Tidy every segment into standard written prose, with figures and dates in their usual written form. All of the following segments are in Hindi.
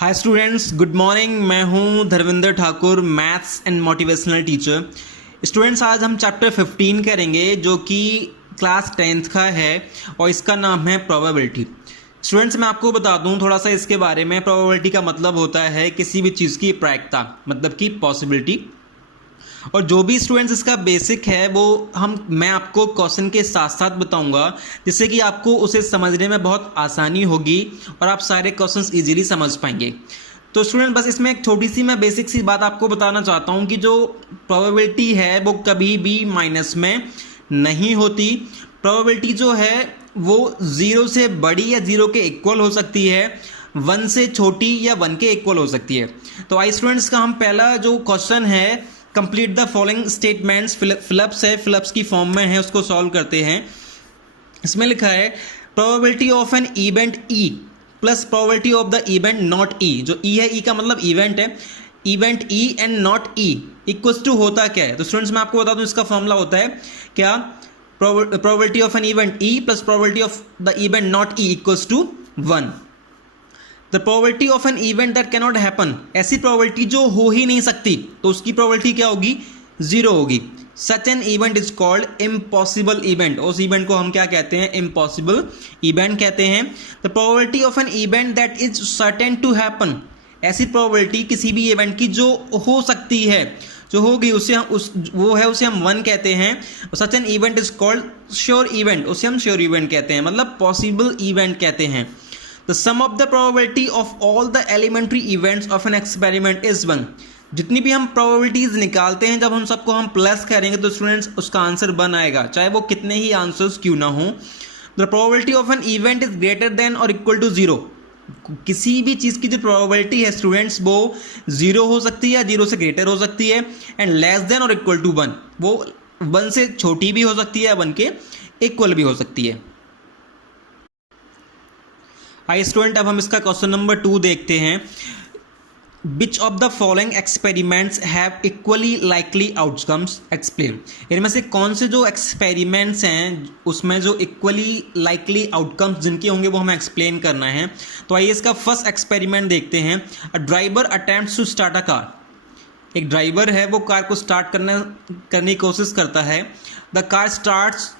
Hi students, good morning. मैं हूं Dharmendra Thakur, maths and motivational teacher. Students, आज हम चैप्टर 15 करेंगे जो कि क्लास 10th का है और इसका नाम है प्रोबेबिलिटी। स्टूडेंट्स, मैं आपको बता दूं थोड़ा सा इसके बारे में। प्रोबेबिलिटी का मतलब होता है किसी भी चीज़ की प्रायिकता, मतलब कि पॉसिबिलिटी। और जो भी स्टूडेंट्स इसका बेसिक है वो मैं आपको क्वेश्चन के साथ साथ बताऊंगा, जिससे कि आपको उसे समझने में बहुत आसानी होगी और आप सारे क्वेश्चंस इजीली समझ पाएंगे। तो स्टूडेंट, बस इसमें एक छोटी सी मैं बेसिक सी बात आपको बताना चाहता हूं कि जो प्रोबेबिलिटी है वो कभी भी माइनस में नहीं होती। प्रोबेबिलिटी जो है वो 0 से बड़ी या 0 के इक्वल हो सकती है, 1 से छोटी या 1 के इक्वल हो सकती है। तो आई स्टूडेंट्स का हम पहला जो क्वेश्चन है, complete the following statements, fill ups है, फिलअप्स की फॉर्म में है, उसको सॉल्व करते हैं। इसमें लिखा है probability of an event E plus probability of the event not E. जो ई है, ई का मतलब इवेंट है, event E and not E equals to होता क्या है। तो स्टूडेंट्स, मैं आपको बता दूं इसका फॉर्मूला होता है क्या, probability of an event E plus probability of the event not E equals to 1। The probability of an event that cannot happen, ऐसी प्रोबेबिलिटी जो हो ही नहीं सकती, तो उसकी प्रोबेबिलिटी क्या होगी, 0 होगी। Such an event is called impossible event, उस इवेंट को हम क्या कहते हैं, इम्पॉसिबल इवेंट कहते हैं। The probability of an event that is certain to happen, ऐसी प्रोबेबिलिटी किसी भी इवेंट की जो हो सकती है, जो होगी, उसे हम उसे हम 1 कहते हैं। सच an event is called sure event, उसे हम श्योर इवेंट कहते हैं, मतलब पॉसिबल इवेंट कहते हैं। The sum of the probability of all the elementary events of an experiment is 1। जितनी भी हम probabilities निकालते हैं, जब हम सबको हम प्लस करेंगे तो स्टूडेंट्स उसका आंसर 1 आएगा, चाहे वो कितने ही आंसर्स क्यों ना हो। The probability of an event is greater than or equal to 0। किसी भी चीज़ की जो प्रोबेबिलिटी है स्टूडेंट्स वो 0 हो सकती है या 0 से ग्रेटर हो सकती है, एंड लेस देन और इक्वल टू 1, वो 1 से छोटी भी हो सकती है, 1 के इक्वल भी हो सकती है। हाई स्टूडेंट, अब हम इसका क्वेश्चन नंबर 2 देखते हैं। विच of the following experiments have equally likely outcomes, explain. इनमें से कौन से जो एक्सपेरिमेंट्स हैं उसमें जो इक्वली लाइकली आउटकम्स जिनके होंगे वो हमें एक्सप्लेन करना है। तो आइए इसका फर्स्ट एक्सपेरिमेंट देखते हैं। A driver attempts to start a car, एक ड्राइवर है वो कार को स्टार्ट करने की कोशिश करता है। द कार स्टार्ट्स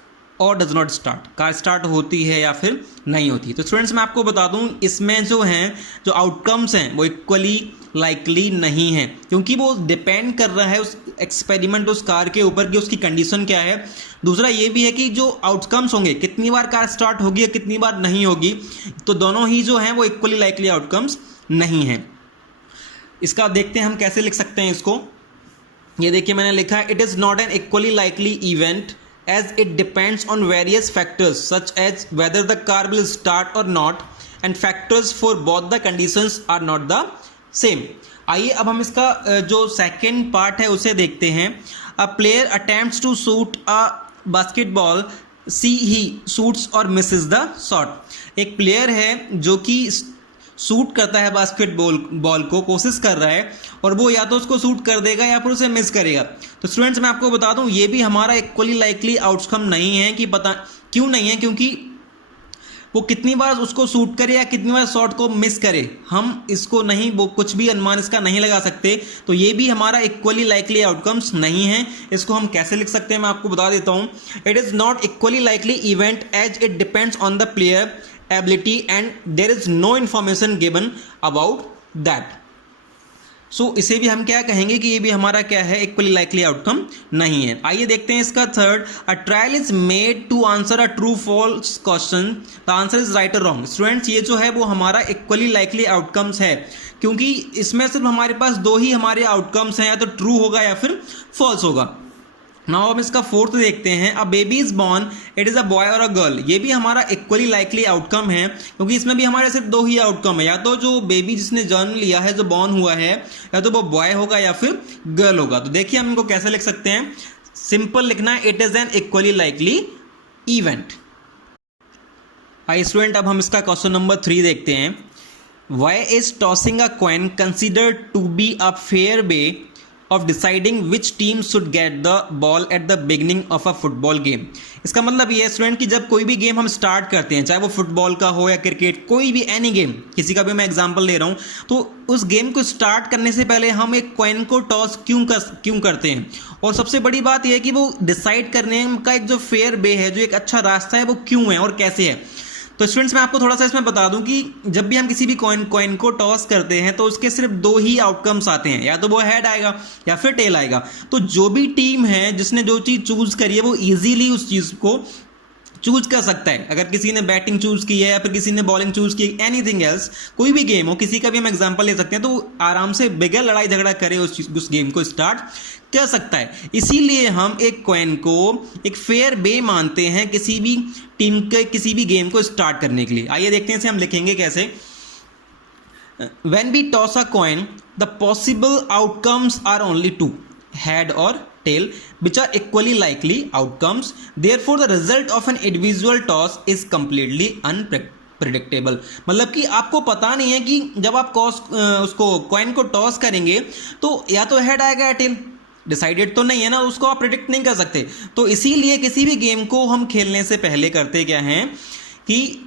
और does not start, car start होती है या फिर नहीं होती। तो स्टूडेंट्स, मैं आपको बता दूं इसमें जो हैं जो आउटकम्स हैं वो इक्वली लाइकली नहीं है, क्योंकि वो डिपेंड कर रहा है उस एक्सपेरिमेंट, उस कार के ऊपर कि उसकी कंडीशन क्या है। दूसरा ये भी है कि जो आउटकम्स होंगे, कितनी बार कार स्टार्ट होगी या कितनी बार नहीं होगी, तो दोनों ही जो हैं वो इक्वली लाइकली आउटकम्स नहीं हैं। इसका देखते हैं हम कैसे लिख सकते हैं इसको। ये देखिए, मैंने लिखा है it is not an equally likely event as it depends on various factors such as whether the car will start or not, and factors for both the conditions are not the same। आइए अब हम इसका जो सेकेंड पार्ट है उसे देखते हैं। A player attempts to shoot a basketball, see he shoots or misses the shot। एक प्लेयर है जो कि शूट करता है बास्केटबॉल को, कोशिश कर रहा है, और वो या तो उसको शूट कर देगा या फिर उसे मिस करेगा। तो स्टूडेंट्स, मैं आपको बता दूं ये भी हमारा इक्वली लाइकली आउटकम नहीं है। कि पता क्यों नहीं है, क्योंकि वो कितनी बार उसको शूट करे या कितनी बार शॉट को मिस करे, हम इसको नहीं, वो कुछ भी अनुमान इसका नहीं लगा सकते। तो ये भी हमारा इक्वली लाइकली आउटकम्स नहीं है। इसको हम कैसे लिख सकते हैं मैं आपको बता देता हूँ। It is not equally likely event as it depends on the player ability and there is no information given about that। So इसे भी हम क्या कहेंगे कि ये भी हमारा क्या है, इक्वली लाइकली आउटकम नहीं है। आइए देखते हैं इसका third. A trial is made to answer a true false question, the answer is right और रॉन्ग। स्टूडेंट्स, ये जो है वो हमारा इक्वली लाइकली आउटकम्स है, क्योंकि इसमें सिर्फ हमारे पास 2 ही हमारे आउटकम्स हैं, या तो ट्रू होगा या फिर फॉल्स होगा। नाउ हम इसका फोर्थ देखते हैं। A baby is born, it is a boy और अ गर्ल। ये भी हमारा इक्वली लाइकली आउटकम है, क्योंकि इसमें भी हमारे सिर्फ 2 ही आउटकम है, या तो जो बेबी जिसने जन्म लिया है, जो बॉर्न हुआ है, या तो वो बॉय होगा या फिर गर्ल होगा। तो देखिए हम इनको कैसे लिख सकते हैं। सिंपल लिखना है, it is an equally likely event. Hi student, अब हम इसका क्वेश्चन नंबर 3 देखते हैं। Why is tossing a coin considered to be a fair way of deciding which team should get the ball at the beginning of a football game. इसका मतलब ये है स्टूडेंट कि जब कोई भी गेम हम स्टार्ट करते हैं, चाहे वो फुटबॉल का हो या क्रिकेट, कोई भी एनी गेम, किसी का भी मैं एग्जांपल ले रहा हूं, तो उस गेम को स्टार्ट करने से पहले हम एक कॉइन को टॉस क्यों करते हैं, और सबसे बड़ी बात यह है कि वो डिसाइड करने का एक जो फेयर वे है, जो एक अच्छा रास्ता है, वो क्यों है और कैसे है। तो स्टूडेंट्स मैं आपको थोड़ा सा इसमें बता दूं कि जब भी हम किसी भी कॉइन को टॉस करते हैं तो उसके सिर्फ दो ही आउटकम्स आते हैं, या तो वो हेड आएगा या फिर टेल आएगा। तो जो भी टीम है जिसने जो चीज़ चूज करी है वो इजीली उस चीज़ को चूज कर सकता है। अगर किसी ने बैटिंग चूज की है या फिर किसी ने बॉलिंग चूज की है, एनीथिंग एल्स, कोई भी गेम हो, किसी का भी हम एग्जांपल ले सकते हैं, तो आराम से बगैर लड़ाई झगड़ा करे उस गेम को स्टार्ट कर सकता है। इसीलिए हम एक कॉइन को एक फेयर वे मानते हैं किसी भी टीम के किसी भी गेम को स्टार्ट करने के लिए। आइए देखते हैं इसे हम लिखेंगे कैसे। When we toss a coin, the possible outcomes are only two, head or tail, which are equally likely outcomes. Therefore, the result of an individual toss is completely unpredictable. मतलब कि आपको पता नहीं है कि जब आप उसको कॉइन को टॉस करेंगे तो या तो हेड आएगा या टेल, डिसाइडेड तो नहीं है ना, उसको आप प्रिडिक्ट नहीं कर सकते। तो इसीलिए किसी भी गेम को हम खेलने से पहले करते क्या हैं कि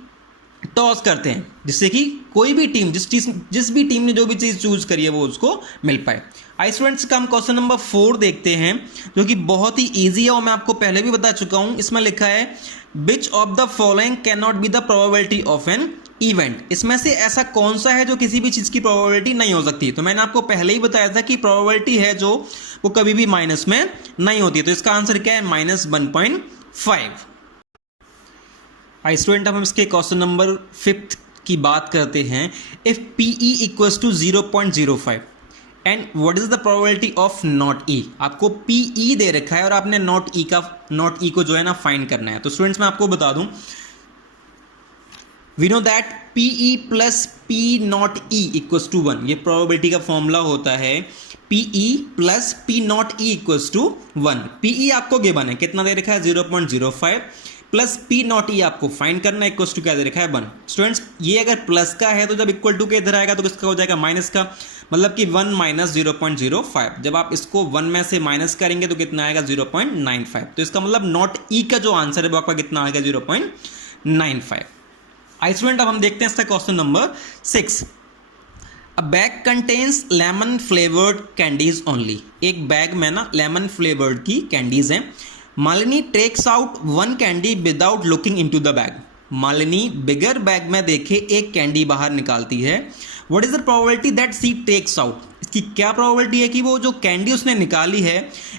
टॉस करते हैं, जिससे कि कोई भी टीम जिस भी टीम ने जो भी चीज़ चूज करी है वो उसको मिल पाए। आई स्टूडेंट्स का हम क्वेश्चन नंबर 4 देखते हैं, जो कि बहुत ही इजी है और मैं आपको पहले भी बता चुका हूं। इसमें लिखा है विच of the following can not be the probability of an event. इसमें से ऐसा कौन सा है जो किसी भी चीज़ की प्रोबेबिलिटी नहीं हो सकती। तो मैंने आपको पहले ही बताया था कि प्रोबेबिलिटी है जो वो कभी भी माइनस में नहीं होती। तो इसका आंसर क्या है, -1.5। आई स्टूडेंट अब हम इसके क्वेश्चन नंबर 5 की बात करते हैं। If PE equals to 0.05 and what is the probability of not E। आपको PE दे रखा है और आपने नॉट E को जो है ना फाइंड करना है। तो स्टूडेंट्स मैं आपको बता दूं, we know that PE plus P not E equals to 1। ये प्रोबेबिलिटी का फॉर्मूला होता है PE plus P not E equals to 1। PE आपको गिवन है, कितना दे रखा है 0.05 प्लस P नॉट E आपको फाइंड करना है, इक्वल टू क्या दे रखा है 1। स्टूडेंट्स ये अगर प्लस का है तो जब इक्वल टू के इधर आएगा तो किसका हो जाएगा, माइनस का, मतलब कि 1 माइनस 0.05। जब आप इसको 1 में से माइनस करेंगे तो कितना आएगा 0.95। तो इसका मतलब नॉट E का जो आंसर है वो आपका कितना आएगा 0.95। आई स्टूडेंट अब हम देखते हैं इसका question number 6। A bag contains lemon flavoured candies only. एक बैग में ना लेमन फ्लेवर्ड की कैंडीज हैं। Malini takes out 1 candy without looking into the bag. Malini बिगर बैग में देखे एक कैंडी बाहर निकालती है। What is the probability that she takes out. इसकी क्या प्रोबेबिलिटी है कि वो जो कैंडी उसने निकाली है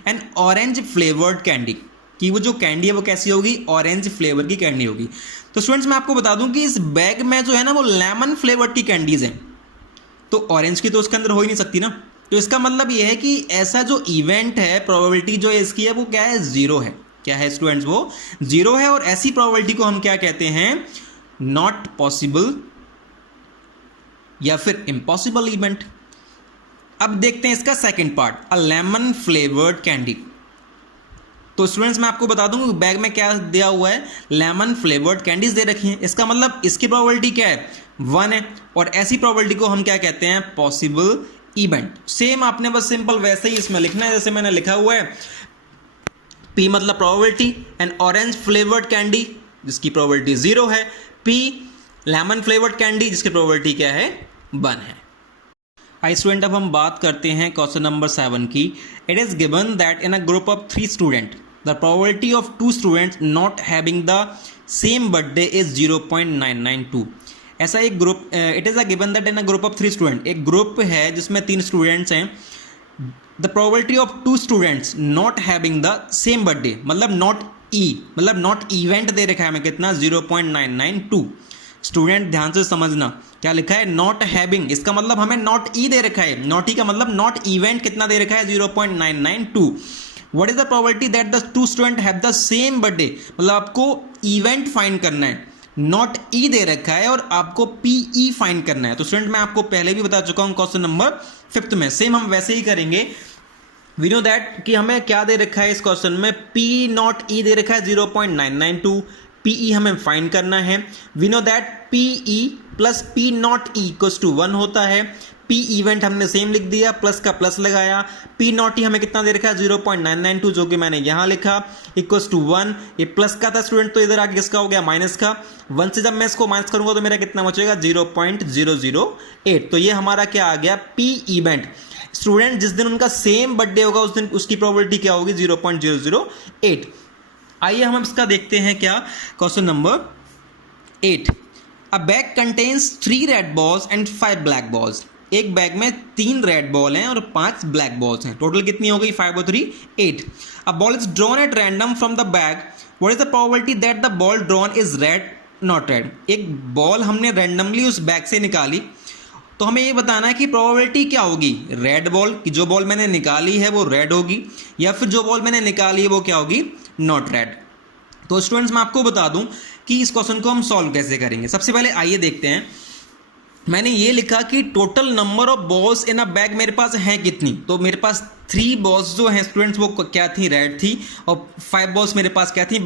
एन ऑरेंज फ्लेवर्ड कैंडी, कि वो जो कैंडी है वो कैसी होगी, ऑरेंज फ्लेवर की कैंडी होगी। तो स्टूडेंट्स मैं आपको बता दूं कि इस बैग में जो है ना वो लेमन फ्लेवर्ड की कैंडीज हैं, तो ऑरेंज की तो उसके अंदर हो ही नहीं सकती ना। तो इसका मतलब यह है कि ऐसा जो इवेंट है, प्रोबेबिलिटी जो इसकी है वो क्या है, 0 है। क्या है स्टूडेंट्स, वो 0 है। और ऐसी प्रोबेबिलिटी को हम क्या कहते हैं, नॉट पॉसिबल या फिर इम्पॉसिबल इवेंट। अब देखते हैं इसका second part, a lemon flavoured candy. तो स्टूडेंट्स मैं आपको बता दूं बैग में क्या दिया हुआ है, लेमन फ्लेवर्ड कैंडीज दे रखी हैं। इसका मतलब इसकी प्रोबेबिलिटी क्या है, 1 है। और ऐसी प्रोबेबिलिटी को हम क्या कहते हैं, पॉसिबल इवेंट। सेम आपने बस सिंपल वैसे ही इसमें लिखना है जैसे मैंने लिखा हुआ है। P मतलब probability, and orange flavoured candy जिसकी प्रोबेबिलिटी 0 है, P लेमन फ्लेवर्ड कैंडी जिसकी प्रोबेबिलिटी क्या है, 1 है। आई स्टूडेंट अब हम बात करते हैं क्वेश्चन नंबर 7 की। It is given that in a group of 3 student the probability of 2 students not having the same birthday is 0.992। ऐसा एक group, it is a given that in a group of 3 student, एक ग्रुप है जिसमें 3 स्टूडेंट्स हैं। The probability of 2 students not having the same birthday, मतलब नॉट E, मतलब नॉट इवेंट दे रखा है हमें कितना, 0.992। स्टूडेंट ध्यान से समझना, क्या लिखा है, नॉट हैविंग। इसका मतलब हमें नॉट E दे रखा है, नॉट E का मतलब नॉट इवेंट कितना दे रखा है, 0.992। What is the probability that the 2 student have the same birthday, मतलब आपको इवेंट फाइंड करना है, नॉट E दे रखा है और आपको PE फाइंड करना है। तो स्टूडेंट मैं आपको पहले भी बता चुका हूं क्वेश्चन नंबर 5 में, सेम हम वैसे ही करेंगे। वी नो दैट कि हमें क्या दे रखा है इस क्वेश्चन में, P नॉट E दे रखा है 0.992, PE हमें फाइंड करना है। We know that PE plus P not E equals to 1 होता है। पी इवेंट हमने सेम लिख दिया, प्लस का प्लस लगाया, पी नॉट हमें कितना दे रखा है 0.992 जो कि मैंने यहां लिखा, इक्वल्स टू 1, ये प्लस का था स्टूडेंट तो इधर आगे किसका हो गया माइनस का, 1 से जब मैं इसको माइनस करूंगा तो मेरा कितना बचेगा 0.008। तो ये हमारा क्या आ गया पी इवेंट। स्टूडेंट जिस दिन उनका सेम बर्थडे होगा उस दिन उसकी प्रोबेबिलिटी क्या होगी 0.008। आइए हम इसका देखते हैं क्या, question number 8। A bag contains 3 red balls and 5 black balls. एक बैग में 3 रेड बॉल हैं और 5 ब्लैक बॉल्स हैं। टोटल कितनी हो गई 5 और 3 8। A ball is drawn at random from the bag, what is the probability that the ball drawn is red not red. एक बॉल हमने रैंडमली उस बैग से निकाली, तो हमें ये बताना है कि प्रोबेबिलिटी क्या होगी, रेड बॉल की जो बॉल मैंने निकाली है वो रेड होगी, या फिर जो बॉल मैंने निकाली है वो क्या होगी नॉट रेड। तो स्टूडेंट्स मैं आपको बता दूं कि इस क्वेश्चन को हम सॉल्व कैसे करेंगे। सबसे पहले आइए देखते हैं, मैंने ये लिखा कि total number of balls in a bag मेरे पास हैं कितनी, तो मेरे पास 3 बॉल्स जो हैं स्टूडेंट्स वो क्या थी रेड थी, और 5 बॉल्स मेरे पास क्या थी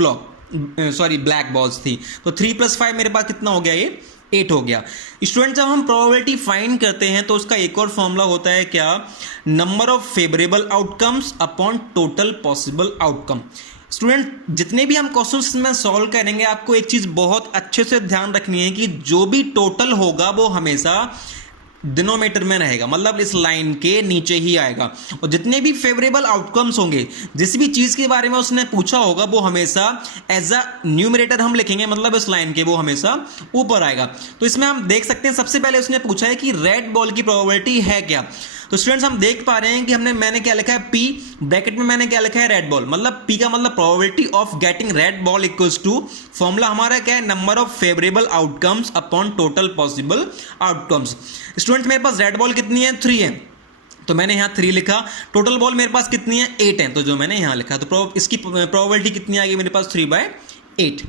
ब्लैक बॉल्स थी। तो 3 + 5 मेरे पास कितना हो गया, ये 8 हो गया। स्टूडेंट जब हम प्रोबेबिलिटी फाइंड करते हैं तो उसका एक और फॉर्मूला होता है क्या, number of favourable outcomes upon total possible outcome. Student जितने भी हम क्वेश्चंस में सॉल्व करेंगे आपको एक चीज बहुत अच्छे से ध्यान रखनी है कि जो भी टोटल होगा वो हमेशा डिनोमिनेटर में रहेगा, मतलब इस लाइन के नीचे ही आएगा, और जितने भी फेवरेबल आउटकम्स होंगे जिस भी चीज के बारे में उसने पूछा होगा वो हमेशा एज अ न्यूमरेटर हम लिखेंगे, मतलब इस लाइन के वो हमेशा ऊपर आएगा। तो इसमें हम देख सकते हैं सबसे पहले उसने पूछा है कि रेड बॉल की प्रोबेबिलिटी है क्या। तो स्टूडेंट्स हम देख पा रहे हैं कि मैंने क्या लिखा है पी, ब्रैकेट में मैंने क्या लिखा है रेड बॉल, मतलब पी का मतलब probability of getting red ball equals to, formula हमारा क्या है number of favourable outcomes upon total possible outcomes. Students मेरे पास रेड बॉल कितनी है 3 है, तो मैंने यहां 3 लिखा। टोटल बॉल मेरे पास कितनी है 8 है, तो जो मैंने यहां लिखा, तो इसकी प्रोबेबिलिटी कितनी आ गई मेरे पास 3/8।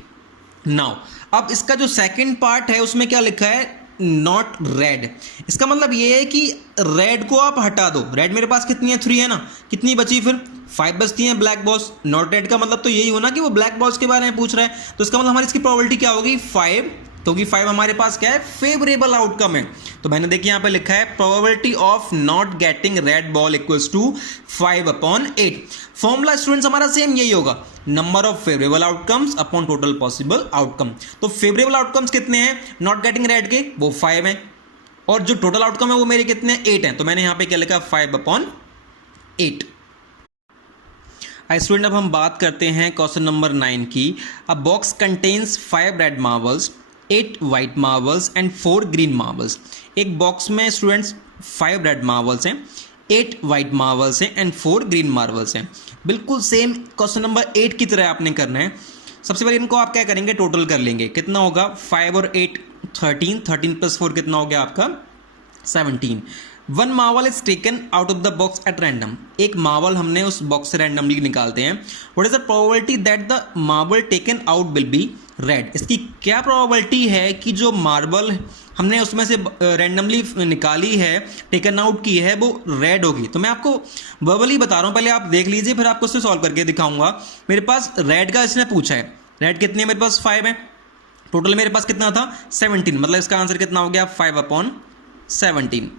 नाउ अब इसका जो सेकंड पार्ट है उसमें क्या लिखा है नॉट रेड। इसका मतलब ये है कि रेड को आप हटा दो, रेड मेरे पास कितनी है 3 है ना, कितनी बची फिर 5 बचती हैं ब्लैक बॉल्स। नॉट रेड का मतलब तो यही हो ना कि वो ब्लैक बॉल्स के बारे में पूछ रहा है, तो इसका मतलब हमारी इसकी प्रोबेबिलिटी क्या होगी 5, क्योंकि 5 हमारे पास क्या है फेवरेबल आउटकम है। तो मैंने देखिए यहां पे लिखा है probability of not getting red ball equals to 5/8। Formula students हमारा सेम यही होगा, number of favourable outcomes upon total possible outcome. तो फेवरेबल आउटकम्स कितने हैं नॉट गेटिंग रेड के, वो 5 है, और जो टोटल आउटकम है वो मेरे कितने 8 हैं, तो मैंने यहां पे क्या लिखा 5/8। स्टूडेंट अब हम बात करते हैं क्वेश्चन नंबर 9 की। अ box contains 5 red marbles, 8 white marbles and 4 green marbles. एक बॉक्स में स्टूडेंट्स 5 रेड मार्बल्स हैं, 8 वाइट मार्बल्स हैं एंड 4 ग्रीन मार्बल्स हैं। बिल्कुल सेम क्वेश्चन नंबर 8 की तरह आपने करना है। सबसे पहले इनको आप क्या करेंगे टोटल कर लेंगे, कितना होगा 5 और 8 13, 13 + 4 कितना हो गया आपका 17। 1 marble is taken out of the box at random. एक मार्बल हमने उस बॉक्स से रैंडमली निकालते हैं, what is the probability that the marble taken out will be red. इसकी क्या प्रोबेबिलिटी है कि जो मार्बल हमने उसमें से रैंडमली निकाली है टेकन आउट की है वो रेड होगी। तो मैं आपको वर्बली बता रहा हूँ, पहले आप देख लीजिए फिर आपको उससे सॉल्व करके दिखाऊंगा। मेरे पास रेड का इसने पूछा है, रेड कितनी है मेरे पास 5 है, टोटल मेरे पास कितना था 17, मतलब इसका आंसर कितना हो गया 5/17।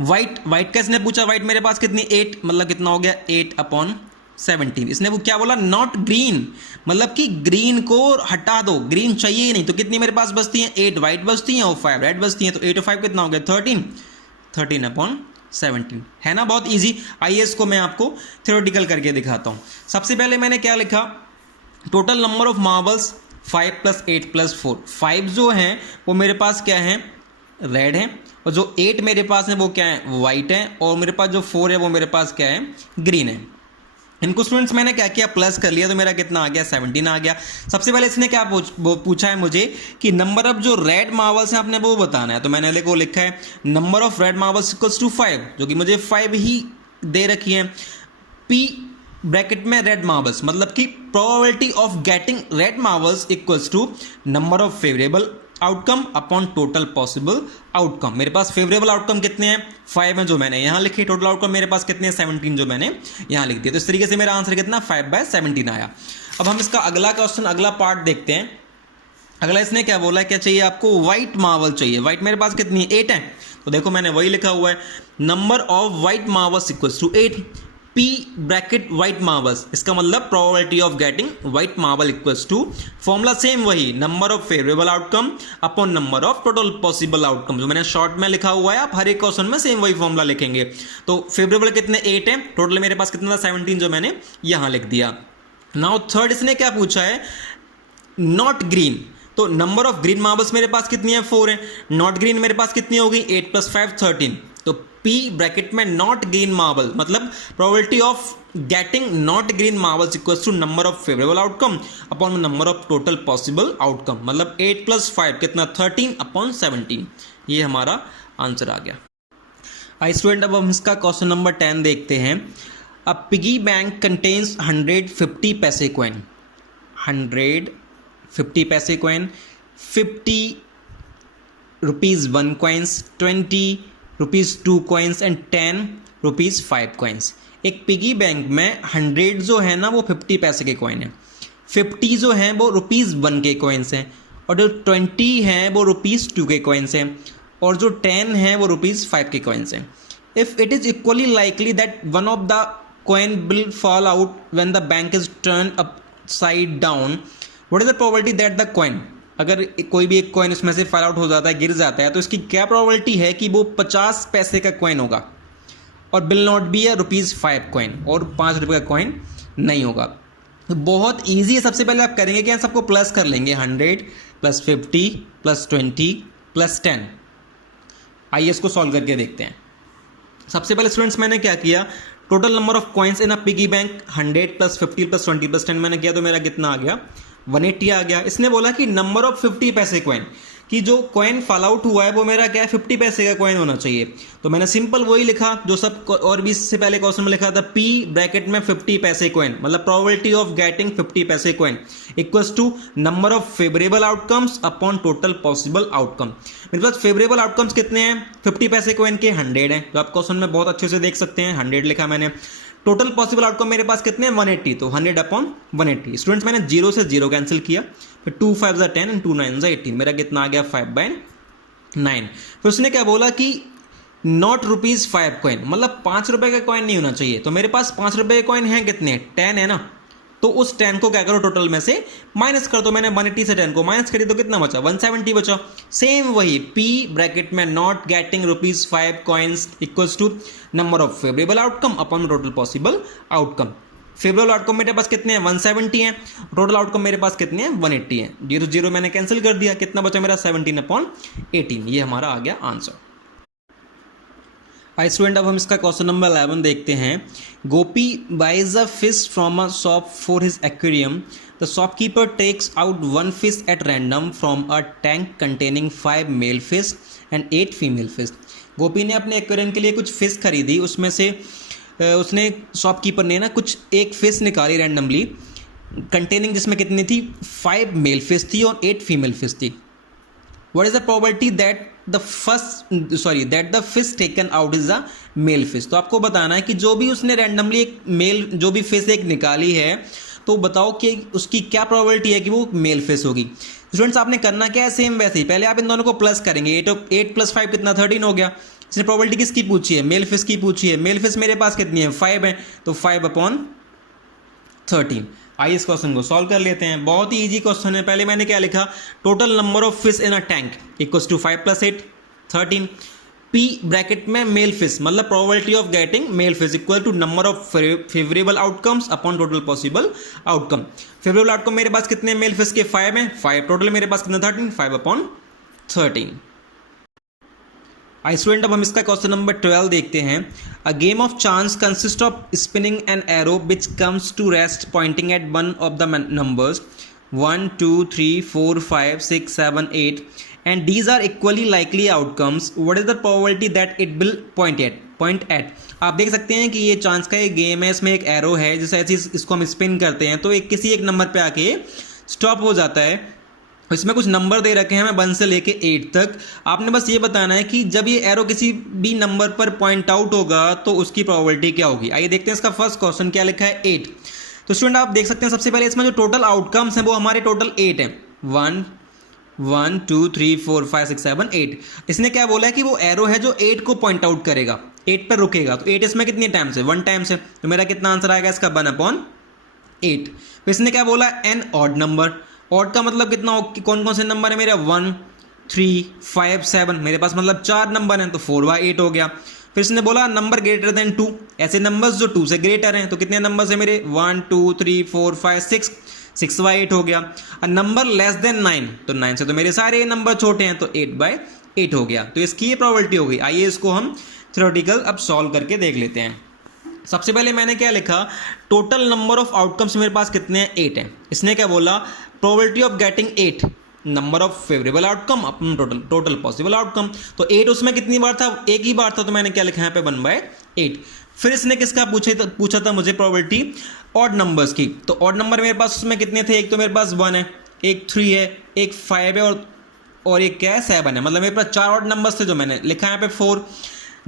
वाइट का इसने पूछा, वाइट मेरे पास कितनी 8, मतलब कितना हो गया 8/17। इसने वो क्या बोला नॉट ग्रीन, मतलब कि ग्रीन को हटा दो, ग्रीन चाहिए ही नहीं, तो कितनी मेरे पास बचती हैं 8 वाइट बचती हैं और 5 रेड बचती हैं, तो 8 और 5 कितना हो गया 13/17 है ना, बहुत इजी। आइए इसको मैं आपको थ्योरेटिकल करके दिखाता हूं। सबसे पहले मैंने क्या लिखा, टोटल नंबर ऑफ मार्बल्स 5 + 8 + 4। 5 जो हैं वो मेरे पास क्या है रेड है, और जो 8 मेरे पास है वो क्या है वाइट है, और मेरे पास जो 4 है वो मेरे पास क्या है ग्रीन है। इनको स्टूडेंट्स मैंने क्या किया प्लस कर लिया, तो मेरा कितना आ गया 17 आ गया। सबसे पहले इसने क्या पूछा है मुझे कि नंबर ऑफ जो रेड मार्बल्स हैं आपने वो बताना है, तो मैंने वो लिखा है number of red marbles equals to 5, जो कि मुझे 5 ही दे रखी है। पी ब्रैकेट में रेड मार्बल्स, मतलब कि probability of getting red marbles equals to number of favourable outcome upon total possible outcome. मेरे पास फेवरेबल आउटकम कितने हैं 5 हैं जो मैंने यहां लिखे, टोटल आउटकम मेरे पास कितने हैं 17 जो मैंने यहां लिख दिया। तो इस तरीके से मेरा आंसर कितना 5/17 आया। अब हम इसका अगला क्वेश्चन अगला पार्ट देखते हैं। अगला इसने क्या बोला, क्या चाहिए आपको, व्हाइट मार्बल चाहिए। व्हाइट मेरे पास कितनी है, 8 है। तो देखो मैंने वही लिखा हुआ है, number of white marbles equals to 8, P bracket white marbles, इसका मतलब probability of getting white marble equals to, formula same वही, number of favourable outcome upon number of total possible outcome, जो मैंने शॉर्ट में लिखा हुआ है, आप हर एक क्वेश्चन में सेम वही फॉर्मूला लिखेंगे। तो फेवरेबल कितने, 8 है, टोटल मेरे पास कितना था 17, जो मैंने यहां लिख दिया। नाउ थर्ड इसने क्या पूछा है, नॉट ग्रीन। तो नंबर ऑफ ग्रीन मार्बल्स मेरे पास कितनी है, 4 है। नॉट ग्रीन मेरे पास कितनी होगी, 8 + 5 13। तो P ब्रैकेट में नॉट ग्रीन मार्बल मतलब probability of getting not green marbles equals to number of favourable outcome upon number of total possible outcome, मतलब 8 + 5 कितना 13 अपॉन 17। ये हमारा आंसर आ गया। आई स्टूडेंट, अब हम इसका क्वेश्चन नंबर 10 देखते हैं। अ पिगी बैंक कंटेन्स 100 50 पैसे कॉइन, 100 50 पैसे coin, 50 rupees 1 coins, 20 rupees 2 coins and 10 rupees 5 coins. एक पिगी बैंक में 100 जो है ना वो 50 पैसे के कॉइन है, 50 जो हैं वो ₹1 के कॉइन्स हैं, और जो 20 हैं वो ₹2 के कॉइन्स हैं, और जो 10 हैं वो ₹5 के कॉइन्स हैं। If it is equally likely that one of the coin will fall out when the bank is turn upside down, what is the probability that the coin, अगर कोई भी एक कॉइन उसमें से फॉल आउट हो जाता है, गिर जाता है, तो इसकी क्या प्रोबेबिलिटी है कि वो 50 पैसे का कॉइन होगा और will not be a ₹5 coin, और 5 रुपये का कॉइन नहीं होगा। तो बहुत ईजी है। सबसे पहले आप करेंगे क्या, सबको प्लस कर लेंगे, 100 + 50 + 20 + 10। आइए इसको सॉल्व करके देखते हैं। सबसे पहले स्टूडेंट्स मैंने क्या किया, total number of coins in a piggy bank 100 + 50 + 20 + 10 मैंने किया, तो मेरा कितना आ गया, 180 आ गया। इसने बोला कि नंबर ऑफ 50 पैसे कॉइन, कि जो कॉइन फॉल आउट हुआ है वो मेरा क्या है, 50 पैसे का कॉइन होना चाहिए। तो मैंने सिंपल वही लिखा जो सब और भी इससे पहले क्वेश्चन में लिखा था, P ब्रैकेट में 50 पैसे कॉइन मतलब प्रोबेबिलिटी ऑफ गेटिंग 50 पैसे coin equals to number of favourable outcomes upon total possible outcome. मेरे पास फेवरेबल आउटकम्स कितने हैं, 50 पैसे कॉइन के 100 हैं, जो आप क्वेश्चन में बहुत अच्छे से देख सकते हैं, 100 लिखा मैंने। टोटल पॉसिबल आउटकम मेरे पास कितने हैं, 180, तो 100 अपॉन 180। स्टूडेंट्स मैंने 0 से 0 कैंसिल किया, फिर 2 5 = 10 एंड 2 9 = 18, मेरा कितना आ गया 5/9। फिर उसने क्या बोला कि नॉट ₹5 कॉइन मतलब 5 रुपए का कॉइन नहीं होना चाहिए। तो मेरे पास 5 रुपए के कॉइन हैं कितने, 10 है ना, तो उस 10 को क्या करो, टोटल में से माइनस कर दो। मैंने 180 से 10 को माइनस करी तो कितना बचा, 170 बचा। सेम वही, P ब्रैकेट में not getting ₹5 coins equals to number of favourable outcome upon total possible outcome. Favourable outcome मेरे पास कितने हैं, 170 हैं, टोटल आउटकम मेरे पास कितने हैं, 180 हैं। 0 0 मैंने कैंसिल कर दिया, कितना बचा मेरा 17/18। ये हमारा आ गया आंसर। हाई स्टूडेंट, अब हम इसका क्वेश्चन नंबर 11 देखते हैं। Gopi buys a fish from a shop for his aquarium. The shopkeeper takes out 1 fish at random from a tank containing 5 male fish and 8 female fish. Gopi ने अपने एक्वेरियम के लिए कुछ फिश खरीदी, उसमें से उसने शॉपकीपर ने ना कुछ एक फिश निकाली रैंडमली, कंटेनिंग जिसमें कितनी थी, 5 मेल फिश थी और 8 फीमेल फिश थी। What is the probability that the fish taken out is a male fish? तो आपको बताना है कि जो भी उसने रैंडमली एक मेल जो भी फिश एक निकाली है, तो बताओ कि उसकी क्या प्रोबेबिलिटी है कि वो मेल फिश होगी। स्टूडेंट्स आपने करना क्या है, सेम वैसे ही पहले आप इन दोनों को प्लस करेंगे। 8 + 5 कितना, 13 हो गया। इसने प्रोबेबिलिटी किसकी पूछी है, मेल फिश की पूछी है। मेल फिश मेरे पास कितनी है, 5 है, तो 5/13। आइए इस क्वेश्चन को सॉल्व कर लेते हैं। बहुत ही इजी क्वेश्चन है। पहले मैंने क्या लिखा, total number of fish in a tank equals to 5 + 8 13। P bracket में मेल फिश मतलब probability of getting male fish equal to number of favourable outcomes upon total possible outcome. Favourable outcome मेरे पास कितने मेल फिश के, 5 हैं, 5 टोटल मेरे पास कितना 13, 5/13। आई स्टूडेंट, अब हम इसका क्वेश्चन नंबर 12 देखते हैं। A game of chance consist of spinning an arrow which comes to rest pointing at one of the numbers 1 2 3 4 5 6 7 8 and these are equally likely outcomes. What is the probability that it will point at. आप देख सकते हैं कि ये चांस का एक गेम है, इसमें एक एरो है, जैसे ऐसे इसको हम स्पिन करते हैं तो एक किसी एक नंबर पे आके स्टॉप हो जाता है। इसमें कुछ नंबर दे रखे हैं, मैं 1 से लेके 8 तक। आपने बस ये बताना है कि जब ये एरो किसी भी नंबर पर पॉइंट आउट होगा तो उसकी प्रोबेबिलिटी क्या होगी। आइए देखते हैं इसका फर्स्ट क्वेश्चन क्या लिखा है, 8। तो स्टूडेंट आप देख सकते हैं सबसे पहले इसमें जो टोटल आउटकम्स हैं वो हमारे टोटल 8 हैं, 1 1 2 3 4 5 6 7 8। इसने क्या बोला है कि वो एरो है जो 8 को पॉइंट आउट करेगा, 8 पर रुकेगा। तो 8 इसमें कितनी टाइम्स है, 1 टाइम्स है। तो मेरा कितना आंसर आएगा इसका 1/8। फिर इसने क्या बोला, एन ऑड नंबर। ऑड का मतलब कितना, कौन कौन से नंबर है मेरे, 1 3 5 7। मेरे पास मतलब 4 नंबर हैं, तो 4/8 हो गया। फिर इसने बोला नंबर ग्रेटर देन 2, ऐसे नंबर्स जो 2 से ग्रेटर हैं। तो कितने नंबर्स हैं मेरे, 1 2 3 4 5 6, 6/8 हो गया। और नंबर लेस देन 9, तो 9 से तो मेरे सारे नंबर छोटे हैं, तो 8/8 हो गया। तो इसकी ये प्रोबेबिलिटी हो गई। आइए इसको हम थ्योरेटिकल अब सॉल्व करके देख लेते हैं। सबसे पहले मैंने क्या लिखा, टोटल नंबर ऑफ आउटकम्स मेरे पास कितने हैं, 8 हैं। इसने क्या बोला, probability of getting 8, number of favourable outcome upon total possible outcome. तो 8 उसमें कितनी बार था, एक ही बार था, तो मैंने क्या लिखा यहाँ पे 1/8। फिर इसने किसका पूछा था मुझे, प्रोबेबिलिटी ऑड नंबर्स की। तो ऑड नंबर मेरे पास उसमें कितने थे, एक तो मेरे पास 1 है, एक 3 है, एक 5 है, और एक क्या है, 7 है। मतलब मेरे पास 4 ऑड नंबर्स थे जो मैंने लिखा यहाँ पे 4।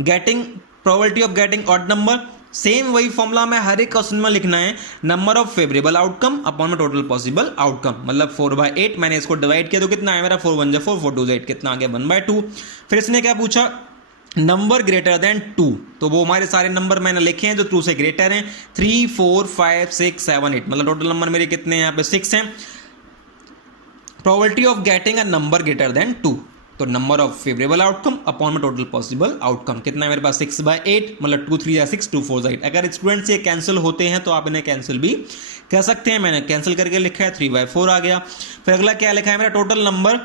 Getting probability of getting odd number, same वही फॉर्मूला में हर एक क्वेश्चन में लिखना है, number of favourable outcome upon में टोटल पॉसिबल आउटकम। मतलब 4/8 मैंने इसको डिवाइड किया तो कितना आया मेरा, 4 1 जा 4, 4 2 8, कितना आ गया 1/2। फिर इसने क्या पूछा, नंबर ग्रेटर देन 2। तो वो हमारे सारे नंबर मैंने लिखे हैं जो 2 से ग्रेटर हैं, 3 4 5 6 7 8। मतलब टोटल नंबर मेरे कितने हैं यहाँ पे, 6 हैं। Probability of getting a number greater than 2, तो number of favourable outcome upon में टोटल पॉसिबल आउटकम कितना है मेरे पास, 6/8। मतलब 2 3 6, 2 4 8। अगर स्टूडेंट्स ये कैंसिल होते हैं तो आप इन्हें कैंसिल भी कर सकते हैं। मैंने कैंसिल करके लिखा है, 3/4 आ गया। फिर अगला क्या लिखा है मेरा, टोटल नंबर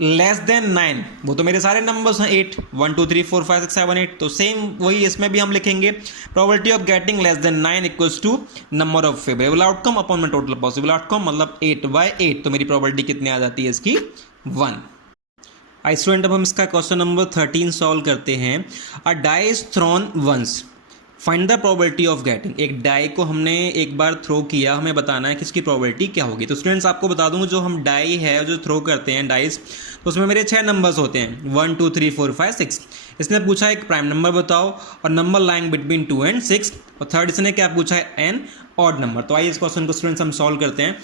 लेस देन 9। वो तो मेरे सारे नंबर्स हैं 8, 1 2 3 4 5 6 7 8। तो सेम वही इसमें भी हम लिखेंगे, probability of getting less than 9 equals to number of favourable outcome upon में टोटल पॉसिबल आउटकम। मतलब 8/8। तो मेरी प्रोबेबिलिटी कितनी आ जाती है इसकी, 1। आई स्टूडेंट, अब हम इसका क्वेश्चन नंबर 13 सॉल्व करते हैं। A die is thrown once, find the probability of getting. एक डाई को हमने एक बार थ्रो किया, हमें बताना है कि इसकी प्रोबेबिलिटी क्या होगी। तो स्टूडेंट्स आपको बता दूं, जो हम डाई है जो थ्रो करते हैं डाइस, तो उसमें मेरे 6 नंबर्स होते हैं, 1 2 3 4 5 6। इसने पूछा एक प्राइम नंबर बताओ और नंबर लाइंग बिटवीन 2 and 6। और थर्ड इसने क्या पूछा है, एन ऑड नंबर। तो आइए इस क्वेश्चन को स्टूडेंट्स हम सॉल्व करते हैं।